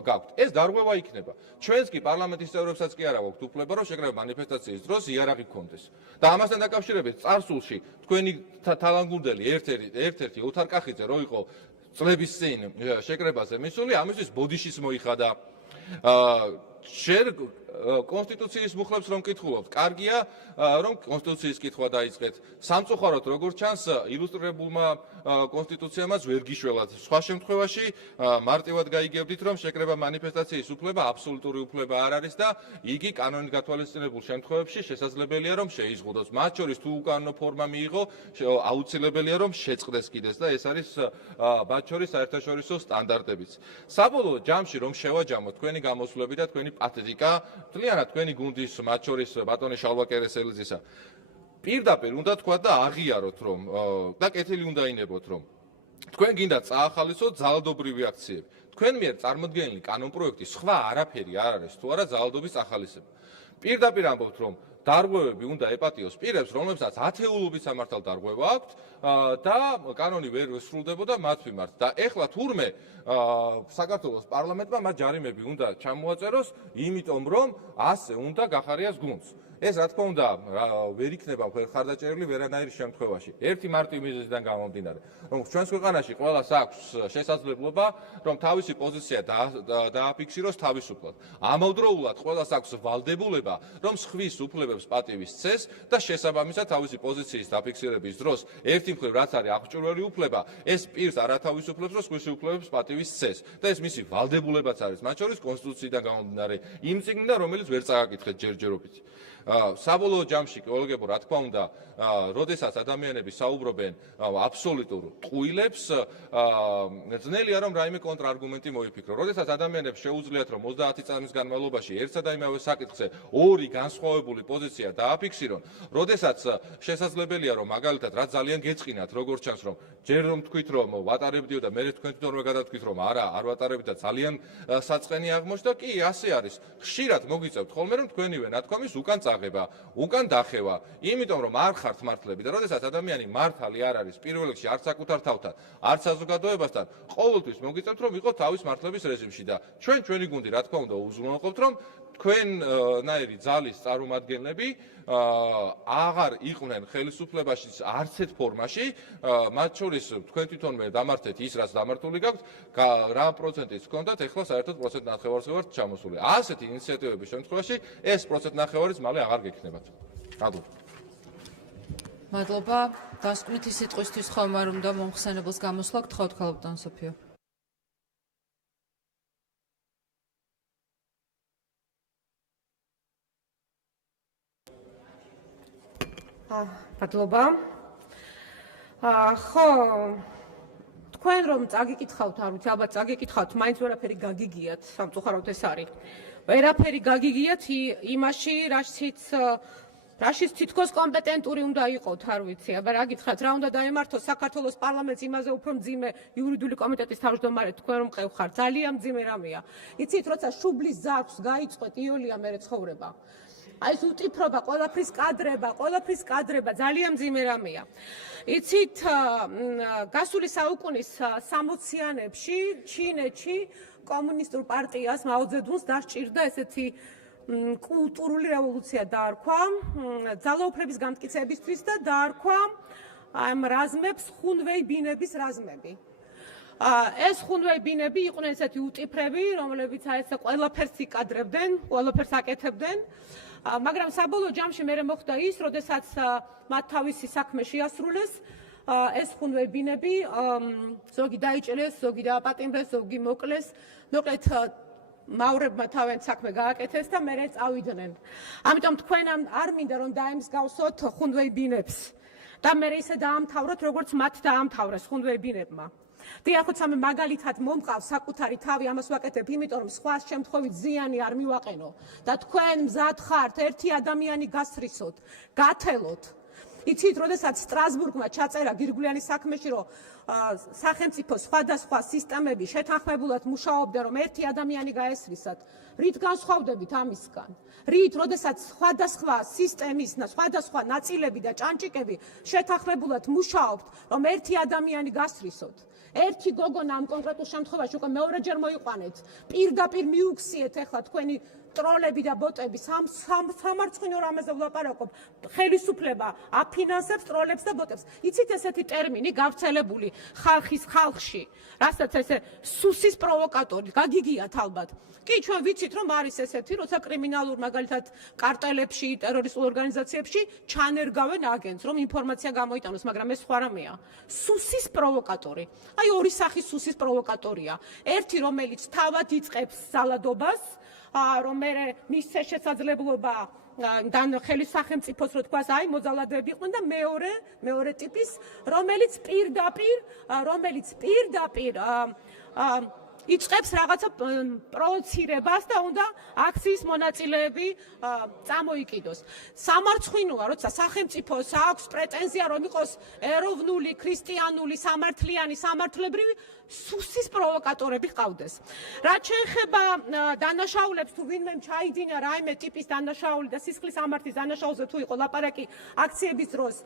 გაქვთ. ეს დარღვევა იქნება. ჩვენს კი პარლამენტის წევრებსაც კი არა გვაქვს უფლება, რომ შეკრება მანიფესტაციის დროს იარაღი გქონდეს. და ამასთან დაკავშირებით წარსულში თქვენი თალანგუნდელი ერთ-ერთი ოთარ კახიძე რო იყო წლების წინ შეკრებაზე მისული, ამისთვის ბოდიშის მოიხადა. შენ კონსტიტუციის მუხლებს რომ კითხულობთ, კარგია, რომ კონსტიტუციის კითხვა დაიწყეთ. სამწუხაროდ, როგორც ჩანს, ილუსტრირებულმა კონსტიტუციამაც ვერ გიშველათ. სხვა შემთხვევაში მარტივად გაიგებდით, რომ შეკრება მანიფესტაციის უფლება აბსოლუტური უფლება არ არის და იგი კანონით გათვალისწინებულ შემთხვევებში შესაძლებელია, რომ შეიზღუდოს. მათ შორის თუ უკანონო ფორმა მიიღო, აუცილებელია, რომ შეწყდეს კიდეც და ეს არის მათ შორის საერთაშორისო სტანდარტებიც. საბოლოო ჯამში რომ შევაჯამოთ თქვენი გამოსვლები და თქვენი პათეტიკა, მთლიანად თქვენი გუნდის, მათ შორის ბატონი შალვა კერესელიძისა, პირდაპირ უნდა თქვა და აღიაროთ, რომ და კეთილი უნდა ინებოთ, რომ თქვენ გინდა წაახალისოთ ძალადობრივი აქციები. თქვენ მიერ წარმოდგენილი კანონპროექტი სხვა არაფერი არ არის, თუ არა ძალადობის ახალისება. პირდაპირ ამბობთ, რომ დარღვევები უნდა ეპატიოს პირებს, რომლებსაც ათეულობით სამართალ დარღვევა აქვთ და კანონი ვერ სრულდებოდა მათ მიმართ. და ეხლა თურმე საქართველოს პარლამენტმა მათ ჯარიმები უნდა ჩამოაწეროს, იმიტომ რომ ასე უნდა გახარიას გუნდს. ეს რა თქმა უნდა ვერ იქნება ხარდაჭერილი ვერანაირ შემთხვევაში. ერთი მარტივი მიზეზიდან გამომდინარე, რომ ჩვენს ქვეყანაში ყველას აქვს შესაძლებლობა, რომ თავისი პოზიცია დააფიქსიროს თავისუფლად. ამავდროულად ყველას აქვს ვალდებულება, რომ სხვის უფლებებს პატივი სცეს და შესაბამისად თავისი პოზიციის დაფიქსირების დროს ერთი მხრივ რაც არის აღჭურველი უფლება, ეს პირს არ ათავისუფლებს, რომ სხვის უფლებებს პატივი სცეს და ეს მისი ვალდებულებაც არის, მათ შორის კონსტიტუციიდან გამომდინარე იმ წიგნიდან, რომელიც ვერ წააკითხეთ ჯერჯერობით. საბოლოო ჯამში კოლეგებო, რა თქმა უნდა, როდესაც ადამიანები საუბრობენ აბსოლუტურ ტყუილებს, ძნელია რომ რაიმე კონტრარგუმენტი მოიფიქრო. როდესაც ადამიანებს შეუძლიათ რომ 30 წამის განმავლობაში ერთსა და იმავე საკითხზე ორი განსხვავებული პოზიცია დააფიქსირონ, როდესაც შესაძლებელია რომ მაგალითად რაც ძალიან გეწყინათ, როგორც ჩანს რომ ჯერ რომ თქვით რომ ვატარებდიო და მე თქვენ თვითონვე გადავთქვით რომ არა, არ ვატარებდი და ძალიან საწყენი აღმოჩნდა, კი ასე არის. ხშირად მოგიწევთ ხოლმე რომ თქვენივე ნათქვამის უკან წაღება, უკან დახევა, იმიტომ რომ არ ხართ მართლები და როდესაც ადამიანი მართალი არ არის პირველ რიგში არც საკუთარ თავთან, არც საზოგადოებასთან, ყოველთვის მოგიწევთ რომ იყოს თავის მართლების რეჟიმში და ჩვენი გუნდი რა თქმა უნდა უზრუნველყოფთ რომ თქვენნაირი ძალის წარმომადგენლები აღარ იყვნენ ხელისუფლებაში არც ერთ ფორმაში, მათ შორის თქვენ თვითონვე დამართეთ ის, რაც დამართული გაქვთ, რა პროცენტიც ჰქონდათ, ეხლა საერთოდ 1.5%-ზე ვართ ჩამოსული. ასეთი ინიციატივების შემთხვევაში ეს 1.5%-იც მალე აღარ გექნებათ. მადლობა. დასკვნითი სიტყვისთვის ხომ არ უნდა მომხსენებელს გამოსვლა, გთხოვთ ქალბატონ სოფიო. მადლობა. ხო, თქვენ რომ წაგიკითხავთ, არ ვიცი, ალბათ წაგიკითხავთ, მაინც ვერაფერი გაგიგიათ, სამწუხაროდ ეს არის. ვერაფერი გაგიგიათ იმაში, რაშიც თითქოს კომპეტენტური უნდა იყოთ, არ ვიცი, აბა რა გითხრათ, რა უნდა დაემართოს საქართველოს პარლამენტს იმაზე უფრო მძიმე იურიდიული კომიტეტის თავმჯდომარე თქვენ რომ ყევხართ, ძალიან მძიმე რამეა. იცით, როცა შუბლის ზარს გაიწყვეტ იოლია მერე ცხოვრება. აი ეს უტიფრობა, ყველაფრის კადრება ძალიან მძიმე რამეა. იცით, გასული საუკუნის 60-იანებში ჩინეთში კომუნისტურ პარტიას მაო ძედუნს დასჭირდა ესეთი კულტურული რევოლუცია დაარქვა, ძალაუფლების განმტკიცებისთვის და დაარქვა ამ რაზმებს ხუნვეი ბინების რაზმები. ეს ხუნვეი ბინები იყვნენ ესეთი უტიფრები, რომლებიც აი ეს ყველაფერს იკადრებდნენ, ყველაფერს აკეთებდნენ. მაგრამ საბოლოო ჯამში მე მოხდა ის, როდესაც მათ თავისი საქმე შეასრულეს, ეს ხუნვეი ბინები ზოგი დაიჭერეს, ზოგი დააპატიმრეს, ზოგი მოკლეს, მოკლედ მავრებმა თავენ საქმე გააკეთეს და მერე წავიდნენ. ამიტომ თქვენ არ მინდა რომ დაემსგავსოთ ხუნვეი ბინებს და მერე ისე დაამთავროთ, როგორც მათ დაამთავრეს ხუნვეი ბინებმა. დიახ, მე მაგალითად მომყავს საკუთარი თავი, ამას ვაკეთებ, იმიტომ რომ სხვა შემთხვევით ზიანი არ მივაყენო და თქვენ მზად ხართ ერთი ადამიანი გასრისოთ, გათელოთ. იცით, როდესაც სტრასბურგმა ჩაწერა გირგვლიანის საქმეში, რომ სახელმწიფო სხვადასხვა სისტემები შეთანხმებულად მუშაობდა, რომ ერთი ადამიანი გაესრისათ, რით განსხვავდებით ამისგან? რით, როდესაც სხვადასხვა სისტემის და სხვადასხვა ნაწილები და ჭანჭიკები შეთანხმებულად მუშაობთ, რომ ერთი ადამიანი გასრისოთ? ერთი გოგონა ამ კონკრეტულ შემთხვევაში უკვე მეორეჯერ მოიყვანეთ. პირდაპირ მიუქციეთ ახლა თქვენი ტროლები და ბოტები, სამარცხინო რამეზე ვლაპარაკობ. ხელისუფლება აფინანსებს ტროლებს და ბოტებს. იცით ესეთი ტერმინი გავრცელებული ხალხში, რასაც ესე სუსის პროვოკატორი, გაგიგიათ ალბათ. კი, ჩვენ ვიცით, რომ არის ესეთი, როცა კრიმინალურ მაგალითად კარტელებში, ტერორისტულ ორგანიზაციებში ჩანერგავენ აგენტს, რომ ინფორმაცია გამოიტანოს, მაგრამ ეს სხვა რამეა. სუსის პროვოკატორი. აი ორი სახის სუსის პროვოკატორია. ერთი, რომელიც თავად იწყებს ზალადობას, რომ მე მისცე შესაძლებლობა ხელის სახელმწიფოს რო თქვას, აი მოძალადეები იყვნენ და მეორე ტიპის, რომელიც პირდაპირ იწყებს რაღაცა პროვოცირებას და უნდა აქციის მონაწილეები წამოიკიდოს. სამარცხინოა, როცა სახელმწიფოს აქვს პრეტენზია, რომ იყოს ეროვნული, ქრისტიანული, სამართლიანი, სამართლებრივი, სუსის პროვოკატორები ყავდეს. რაც შეეხება დანაშაულებს, თუ ვინმე ჩაიდინა რაიმე ტიპის დანაშაული და სისხლის სამართლის დანაშაულზე თუ იყო ლაპარაკი აქციების დროს,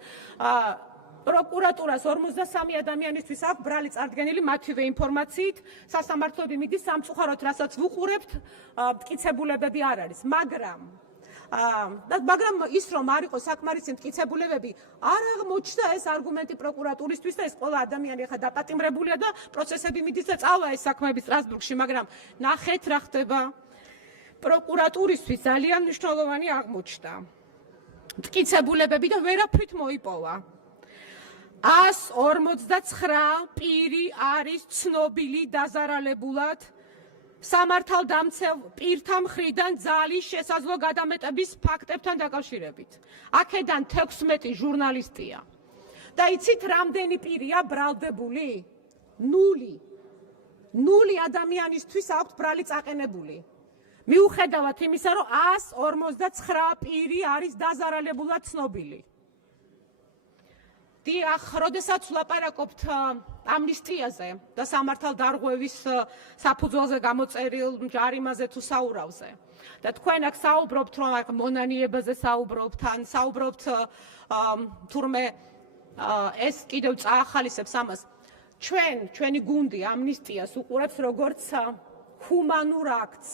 პროკურატურას 53 ადამიანისთვის აქვს ბრალი წარდგენილი მათივე ინფორმაციით, სასამართლოები მიდის სამწუხაროდ, რასაც ვუყურებთ, მტკიცებულებები არ არის, მაგრამ ის რომ არ იყო საკმარისი მტკიცებულებები, არ აღმოჩნდა ეს არგუმენტი პროკურატურისთვის და ეს ყველა ადამიანი ახლა დაპატიმრებულია და პროცესები მიდის და წავა ეს საქმეები სტრასბურგში, მაგრამ ნახეთ რა ხდება. პროკურატურისთვის ძალიან მნიშვნელოვანი აღმოჩნდა მტკიცებულებები და ვერაფრით მოიპოვა. 149 პირი არის ცნობილი დაზარალებულად სამართალდამცავ პირთა მხრიდან ძალის შესაძლო გადამეტების ფაქტებთან დაკავშირებით. აქედან 16 ჟურნალისტია. და იცით, რამდენი პირია ბრალდებული? 0. 0 ადამიანისთვის აქვთ ბრალი წაყენებული. მიუხედავად იმისა, რომ 159 პირი არის დაზარალებულად ცნობილი. დიახ, როდესაც ვლაპარაკობთ ამნისტიაზე და სამართალდარღვევის საფუძველზე გამოწერილ ჯარიმაზე თუ საურავზე. და თქვენ აქ საუბრობთ, რომ აქ მონანიებაზე საუბრობთ, ან საუბრობთ თურმე ეს კიდევ წაახალისებს ამას. ჩვენი გუნდი ამნისტიას უყურებს როგორც ჰუმანურ აქტს.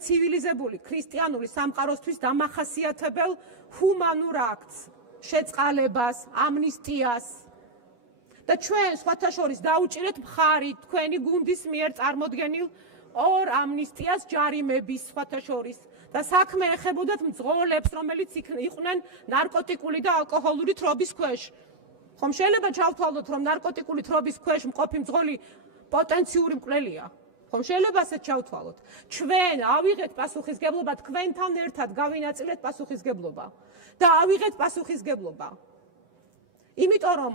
ცივილიზებული ქრისტიანული სამყაროსთვის დამახასიათებელ ჰუმანურ აქტს, შეწყალებას, ამნისტიას. და ჩვენ სხვათა შორის დაუჭირეთ მხარი თქვენი გუნდის მიერ წარმოდგენილ ორ ამნისტიას ჯარიმების სხვათა შორის. და საქმე ეხებოდათ მძღოლებს, რომელიც იყვნენ ნარკოტიკული და ალკოჰოლური თრობის ქვეშ. ხომ შეიძლება ჩავთვალოთ, რომ ნარკოტიკული თრობის ქვეშ მყოფი მძღოლი პოტენციური მკვლელია? ხომ შეიძლება ასეთ ჩავთვალოთ? ჩვენ ავიღეთ პასუხისგებლობა, თქვენთან ერთად გავინაწილეთ პასუხისგებლობა და ავიღეთ პასუხისგებლობა. იმიტომ რომ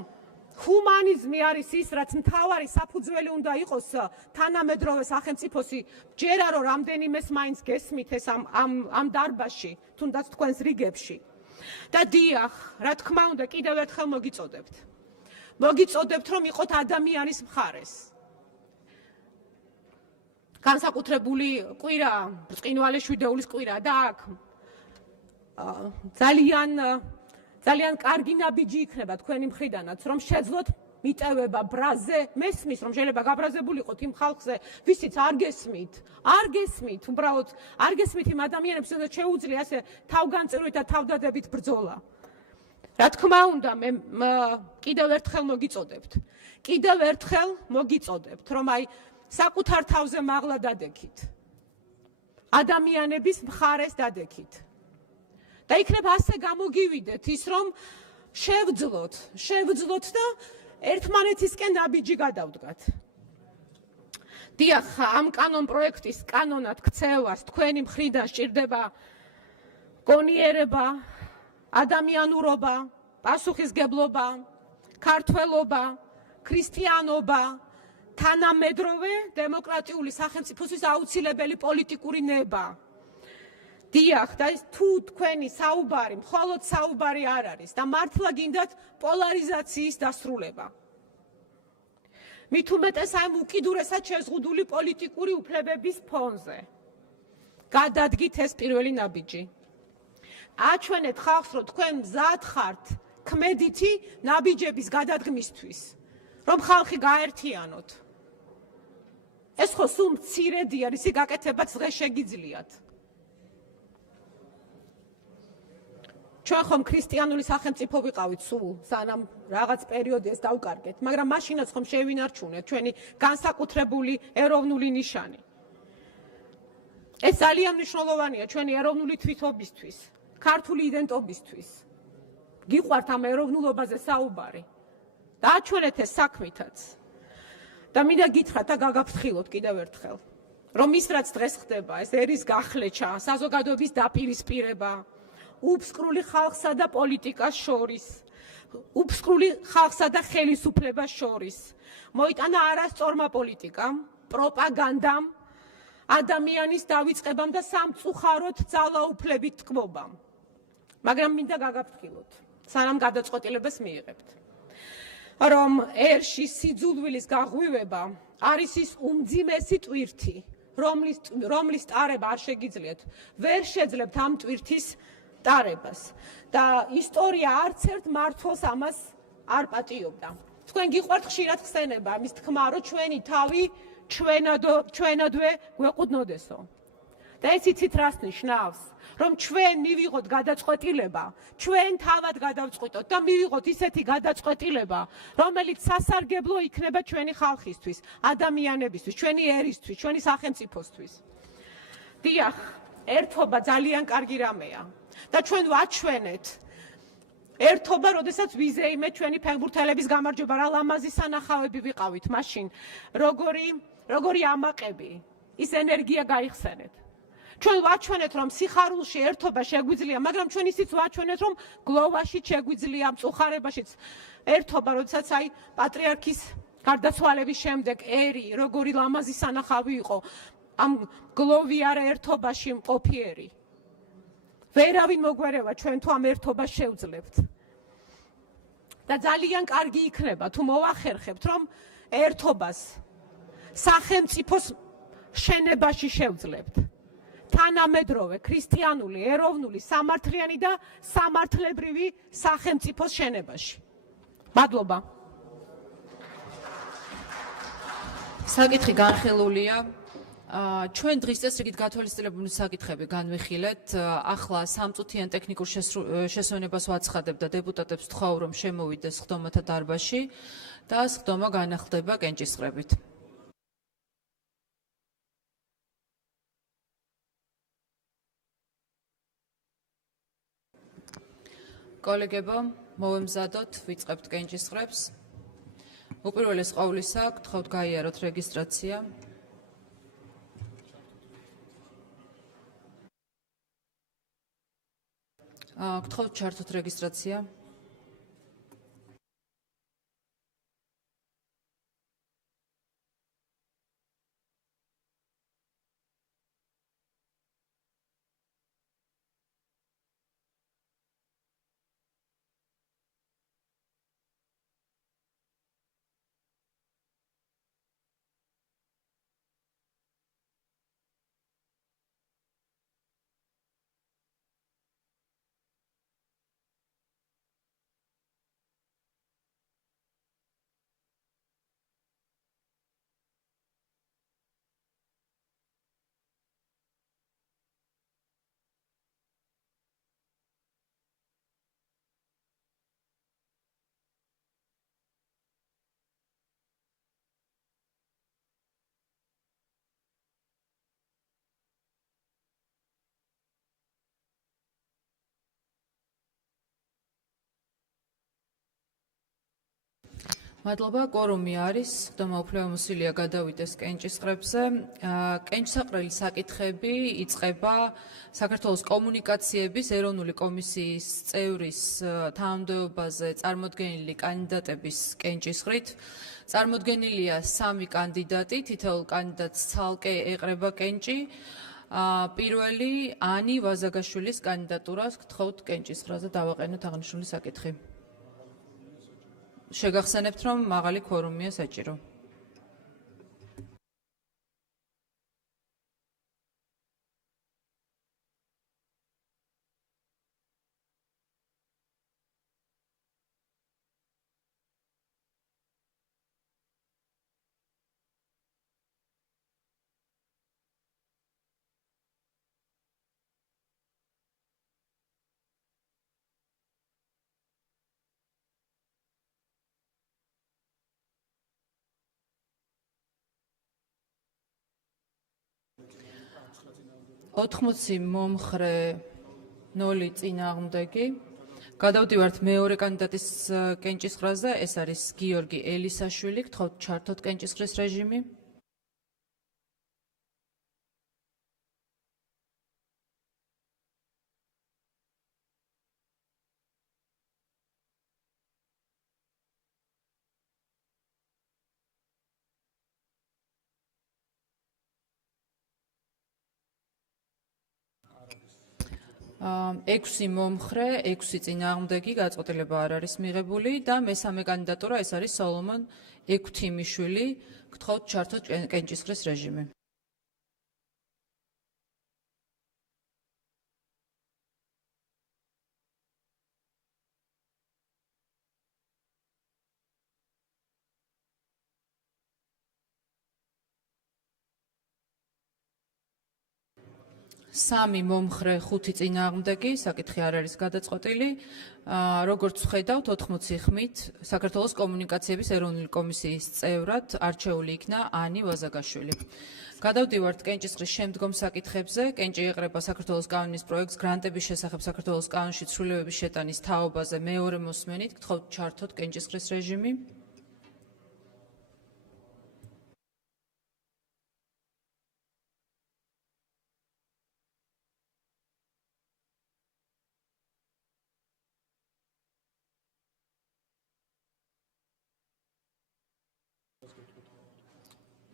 ჰუმანიზმი არის ის, რაც მთავარი საფუძველი უნდა იყოს თანამედროვე სახელმწიფოსი. ჯერა რომ რამდენიმეს მაინც გესმით ეს ამ დარბაზში, თუნდაც თქვენს რიგებში. და დიახ, რა თქმა უნდა, კიდევ ერთხელ მოგიწოდებთ. მოგიწოდებთ, რომ იყოთ ადამიანის მხარეს. განსაკუთრებული კვირა, ბრწყინვალე შვიდეულის კვირა და აქ ძალიან კარგი ნაბიჯი იქნება თქვენი მხრიდანაც, რომ შეძლოთ მიტევება ბრაზე, მესმის, რომ შეიძლება გაბრაზებულიყოთ იმ ხალხზე, ვისიც არ გესმით, უბრალოდ არ გესმით იმ ადამიანებს, სადაც შეუძლია ასე თავგანწირვით და თავდადებით ბრძოლა. რა თქმა უნდა, მე კიდევ ერთხელ მოგიწოდებთ, რომ აი საკუთარ თავზე მაღლა დადექით. ადამიანების მხარეს დადექით. და იქნებ ასე გამოგივიდეთ ის, რომ შევძლოთ და ერთმანეთისკენ ნაბიჯი გადავდგათ. დიახ, ამ კანონ პროექტის კანონად ქცევას თქვენი მხრიდან სჭირდება გონიერება, ადამიანურობა, პასუხისგებლობა, ქართველობა, ქრისტიანობა, თანამედროვე დემოკრატიული სახელმწიფოსთვის აუცილებელი პოლიტიკური ნება. დიახ, და ეს თუ თქვენი საუბარი, მხოლოდ საუბარი არ არის და მართლა გინდათ პოლარიზაციის დასრულება. მით უმეტეს ამ უკიდურესად შეზღუდული პოლიტიკური უფლებების ფონზე. გადადგით ეს პირველი ნაბიჯი. აჩვენეთ ხალხს, რომ თქვენ მზად ხართ ქმედითი ნაბიჯების გადადგმისთვის, რომ ხალხი გაერთიანოთ. ეს ხო სულ მცირედია, ისი გაკეთებაც დღეს შეგიძლიათ. ჩვენ ხომ ქრისტიანული სახელმწიფო ვიყავით სულ, სანამ რაღაც პერიოდი ეს დავკარგეთ, მაგრამ მაშინაც ხომ შევინარჩუნეთ ჩვენი განსაკუთრებული ეროვნული ნიშანი. ეს ძალიან მნიშვნელოვანია ჩვენი ეროვნული თვითობისთვის, ქართული იდენტობისთვის. გიყვართ ამ ეროვნულობაზე საუბარი. დააჩვენეთ ეს საქმითაც. და მინდა გითხრათ და გაგაფრთხილოთ კიდევ ერთხელ, რომ ის რაც დღეს ხდება, ეს ერის გახლეჩა, საზოგადოების დაპირისპირება, უბსკრული ხალხსა და პოლიტიკას შორის, უბსკრული ხალხსა და ხელისუფლებას შორის, მოიტანა არასწორმა პოლიტიკამ, პროპაგანდამ, ადამიანის დავიწყებამ და სამწუხაროდ ძალაუფლებით თქმობამ. მაგრამ მინდა გაგაფრთხილოთ, სანამ გადაწყვეტილებას მიიღებთ, რომ ერში სიძულვილის გაღვივება არის ის უმძიმესი ტვირთი, რომლის ტარება არ შეგიძლიათ, ვერ შეძლებთ ამ ტვირთის ტარებას და ისტორია არც ერთ მმართველს ამას არ პატიობდა. თქვენ გიყვართ ხშირად ხსენება ამის თქმა, რომ ჩვენი თავი ჩვენადვე გვეყუდნოდესო. და ეს იცით რას ნიშნავს? რომ ჩვენ მივიღოთ გადაწყვეტილება, ჩვენ თავად გადავწყვიტოთ და მივიღოთ ისეთი გადაწყვეტილება, რომელიც სასარგებლო იქნება ჩვენი ხალხისთვის, ადამიანებისთვის, ჩვენი ერისთვის, ჩვენი სახელმწიფოსთვის. დიახ, ერთობა ძალიან კარგი რამეა. და ჩვენ ვაჩვენეთ ერთობა, როდესაც ვიზეიმეთ ჩვენი ფეხბურთელების გამარჯვება, რა ლამაზი სანახავები ვიყავით მაშინ, როგორი ამაყები, ის ენერგია გაიხსენეთ. ჩვენ ვაჩვენეთ, რომ სიხარულში ერთობა შეგვიძლია, მაგრამ ჩვენ ისიც ვაჩვენეთ, რომ გლოვაში შეგვიძლია, მწუხარებაშიც ერთობა, როდესაც აი პატრიარქის გარდაცვალების შემდეგ ერი, როგორი ლამაზი სანახავი იყო, ამ გლოვი არა ერთობაში მყოფიერი. ვერავინ მოგვერევა ჩვენ თუ ამ ერთობას შევძლებთ. და ძალიან კარგი იქნება თუ მოვახერხებთ, რომ ერთობას სახელმწიფოს შენებაში შევძლებთ. თანამედროვე ქრისტიანული, ეროვნული, სამართლიანი და სამართლებრივი სახელმწიფოს შენებაში. მადლობა. საკითხი განხილულია. ჩვენ დღის წესრიგით გათვალისწინებული საკითხები განვიხილეთ. ახლა სამწუთიან ტექნიკურ შესვენებას ვაცხადებ და დეპუტატებს ვთხოვ, რომ შემოვიდეს სხდომათა დარბაზში და სხდომა განახლდება კენჭისყრებით. კოლეგებო, მოვემზადოთ, ვიწყებთ კენჭისყრებს. უპირველეს ყოვლისა, გთხოვთ გაიაროთ რეგისტრაცია. გთხოვთ ჩართოთ რეგისტრაცია. მადლობა, კვორუმი არის, სხდომა უფლებამოსილია გადავიდეს კენჭისყრებზე. კენჭსაყრელი საკითხები იწყება საქართველოს კომუნიკაციების ეროვნული კომისიის წევრის თანამდებობაზე წარმოდგენილი კანდიდატების კენჭისყრით. წარმოდგენილია 3 კანდიდატი, თითოეულ კანდიდატს ცალკე ეყრება კენჭი. პირველი ანი ვაზაგაშვილის კანდიდატურას გთხოვთ კენჭისყრაზე დავაყენოთ აღნიშნული საკითხი. შეგახსენებთ, რომ მაღალი კვორუმია საჭირო. ოთხმოცი მომხრე 0 წინააღმდეგი. გადავდივართ მეორე კანდიდატის კენჭისყრაზე, ეს არის გიორგი ელისაშვილი. გთხოვთ ჩართოთ კენჭისყრის რეჟიმი. ექვსი მომხრე, 6 წინააღმდეგი, გადაწყვეტილება არ არის მიღებული და მესამე კანდიდატურა ეს არის სოლომონ ექვთიმიშვილი. გთხოვთ ჩართოთ კენჭისყრის რეჟიმი. სამი მომხრე 5 წინააღმდეგი, საკითხი არ არის გადაწყვეტილი. როგორც ხედავთ, 80 ხმით საქართველოს კომუნიკაციების ეროვნული კომისიის წევრად არჩეული იქნა ანი ვაზაგაშვილი. გადავდივართ კენჭისყრის შემდგომ საკითხებზე. კენჭი ეყრება საქართველოს კანონის პროექტს გრანტების შესახებ საქართველოს კანონში ცვლილებების შეტანის თაობაზე მეორე მოსმენით. გთხოვთ ჩართოთ კენჭისყრის რეჟიმი.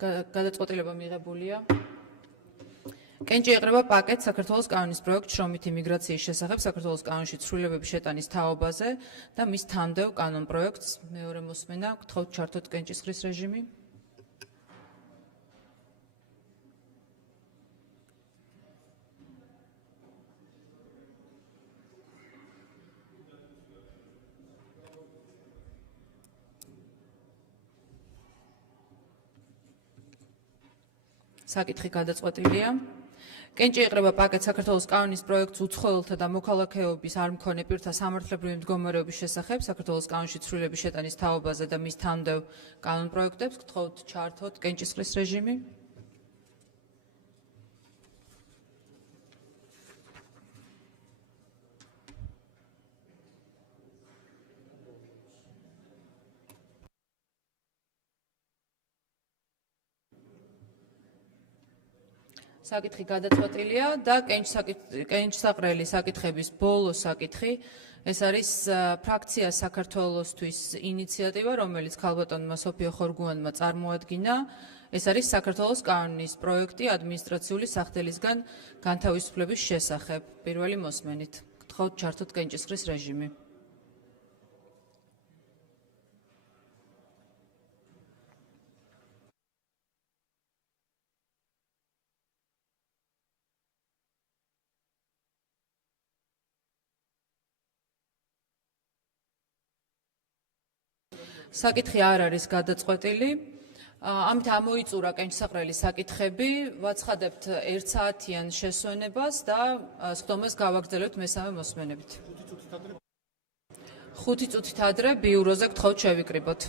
გადაწყვეტილება მიღებულია. კენჭი ეყრება პაკეტს საქართველოს კანონის პროექტ შრომითი მიგრაციის შესახებ საქართველოს კანონში ცვლილებების შეტანის თაობაზე და მის თანმდევ კანონ პროექტს მეორე მოსმენა გთხოვთ ჩართოთ კენჭისყრის რეჟიმი. საკითხი გადაწყვეტილია. კენჭი ეყრება პაკეტს საქართველოს კანონის პროექტს უცხოელთა და მოქალაქეობის არ მქონე პირთა სამართლებრივი მდგომარეობის შესახებ საქართველოს კანონში ცვლილების შეტანის თაობაზე და მის თანმდევ კანონ პროექტებს გთხოვთ ჩართოთ კენჭისყრის რეჟიმი. საკითხი გადაწყვეტილია და კენჭსაყრელი საკითხების ბოლო საკითხი ეს არის ფრაქცია საქართველოსთვის ინიციატივა, რომელიც ქალბატონმა სოფიო ხორგუანმა წარმოადგინა. ეს არის საქართველოს კანონის პროექტი ადმინისტრაციული სახდელისგან განთავისუფლების შესახებ. პირველი მოსმენით. გთხოვთ ჩართოთ კენჭისყრის რეჟიმი. საკითხი არ არის გადაწყვეტილი. ამით ამოიწურა კენჭსაყრელი საკითხები, ვაცხადებთ 1 საათიან შესვენებას და სხდომას გავაგრძელებთ მესამე მოსმენებით. 5 წუთით ადრე ბიუროზე გთხოვთ შევიკრიბოთ.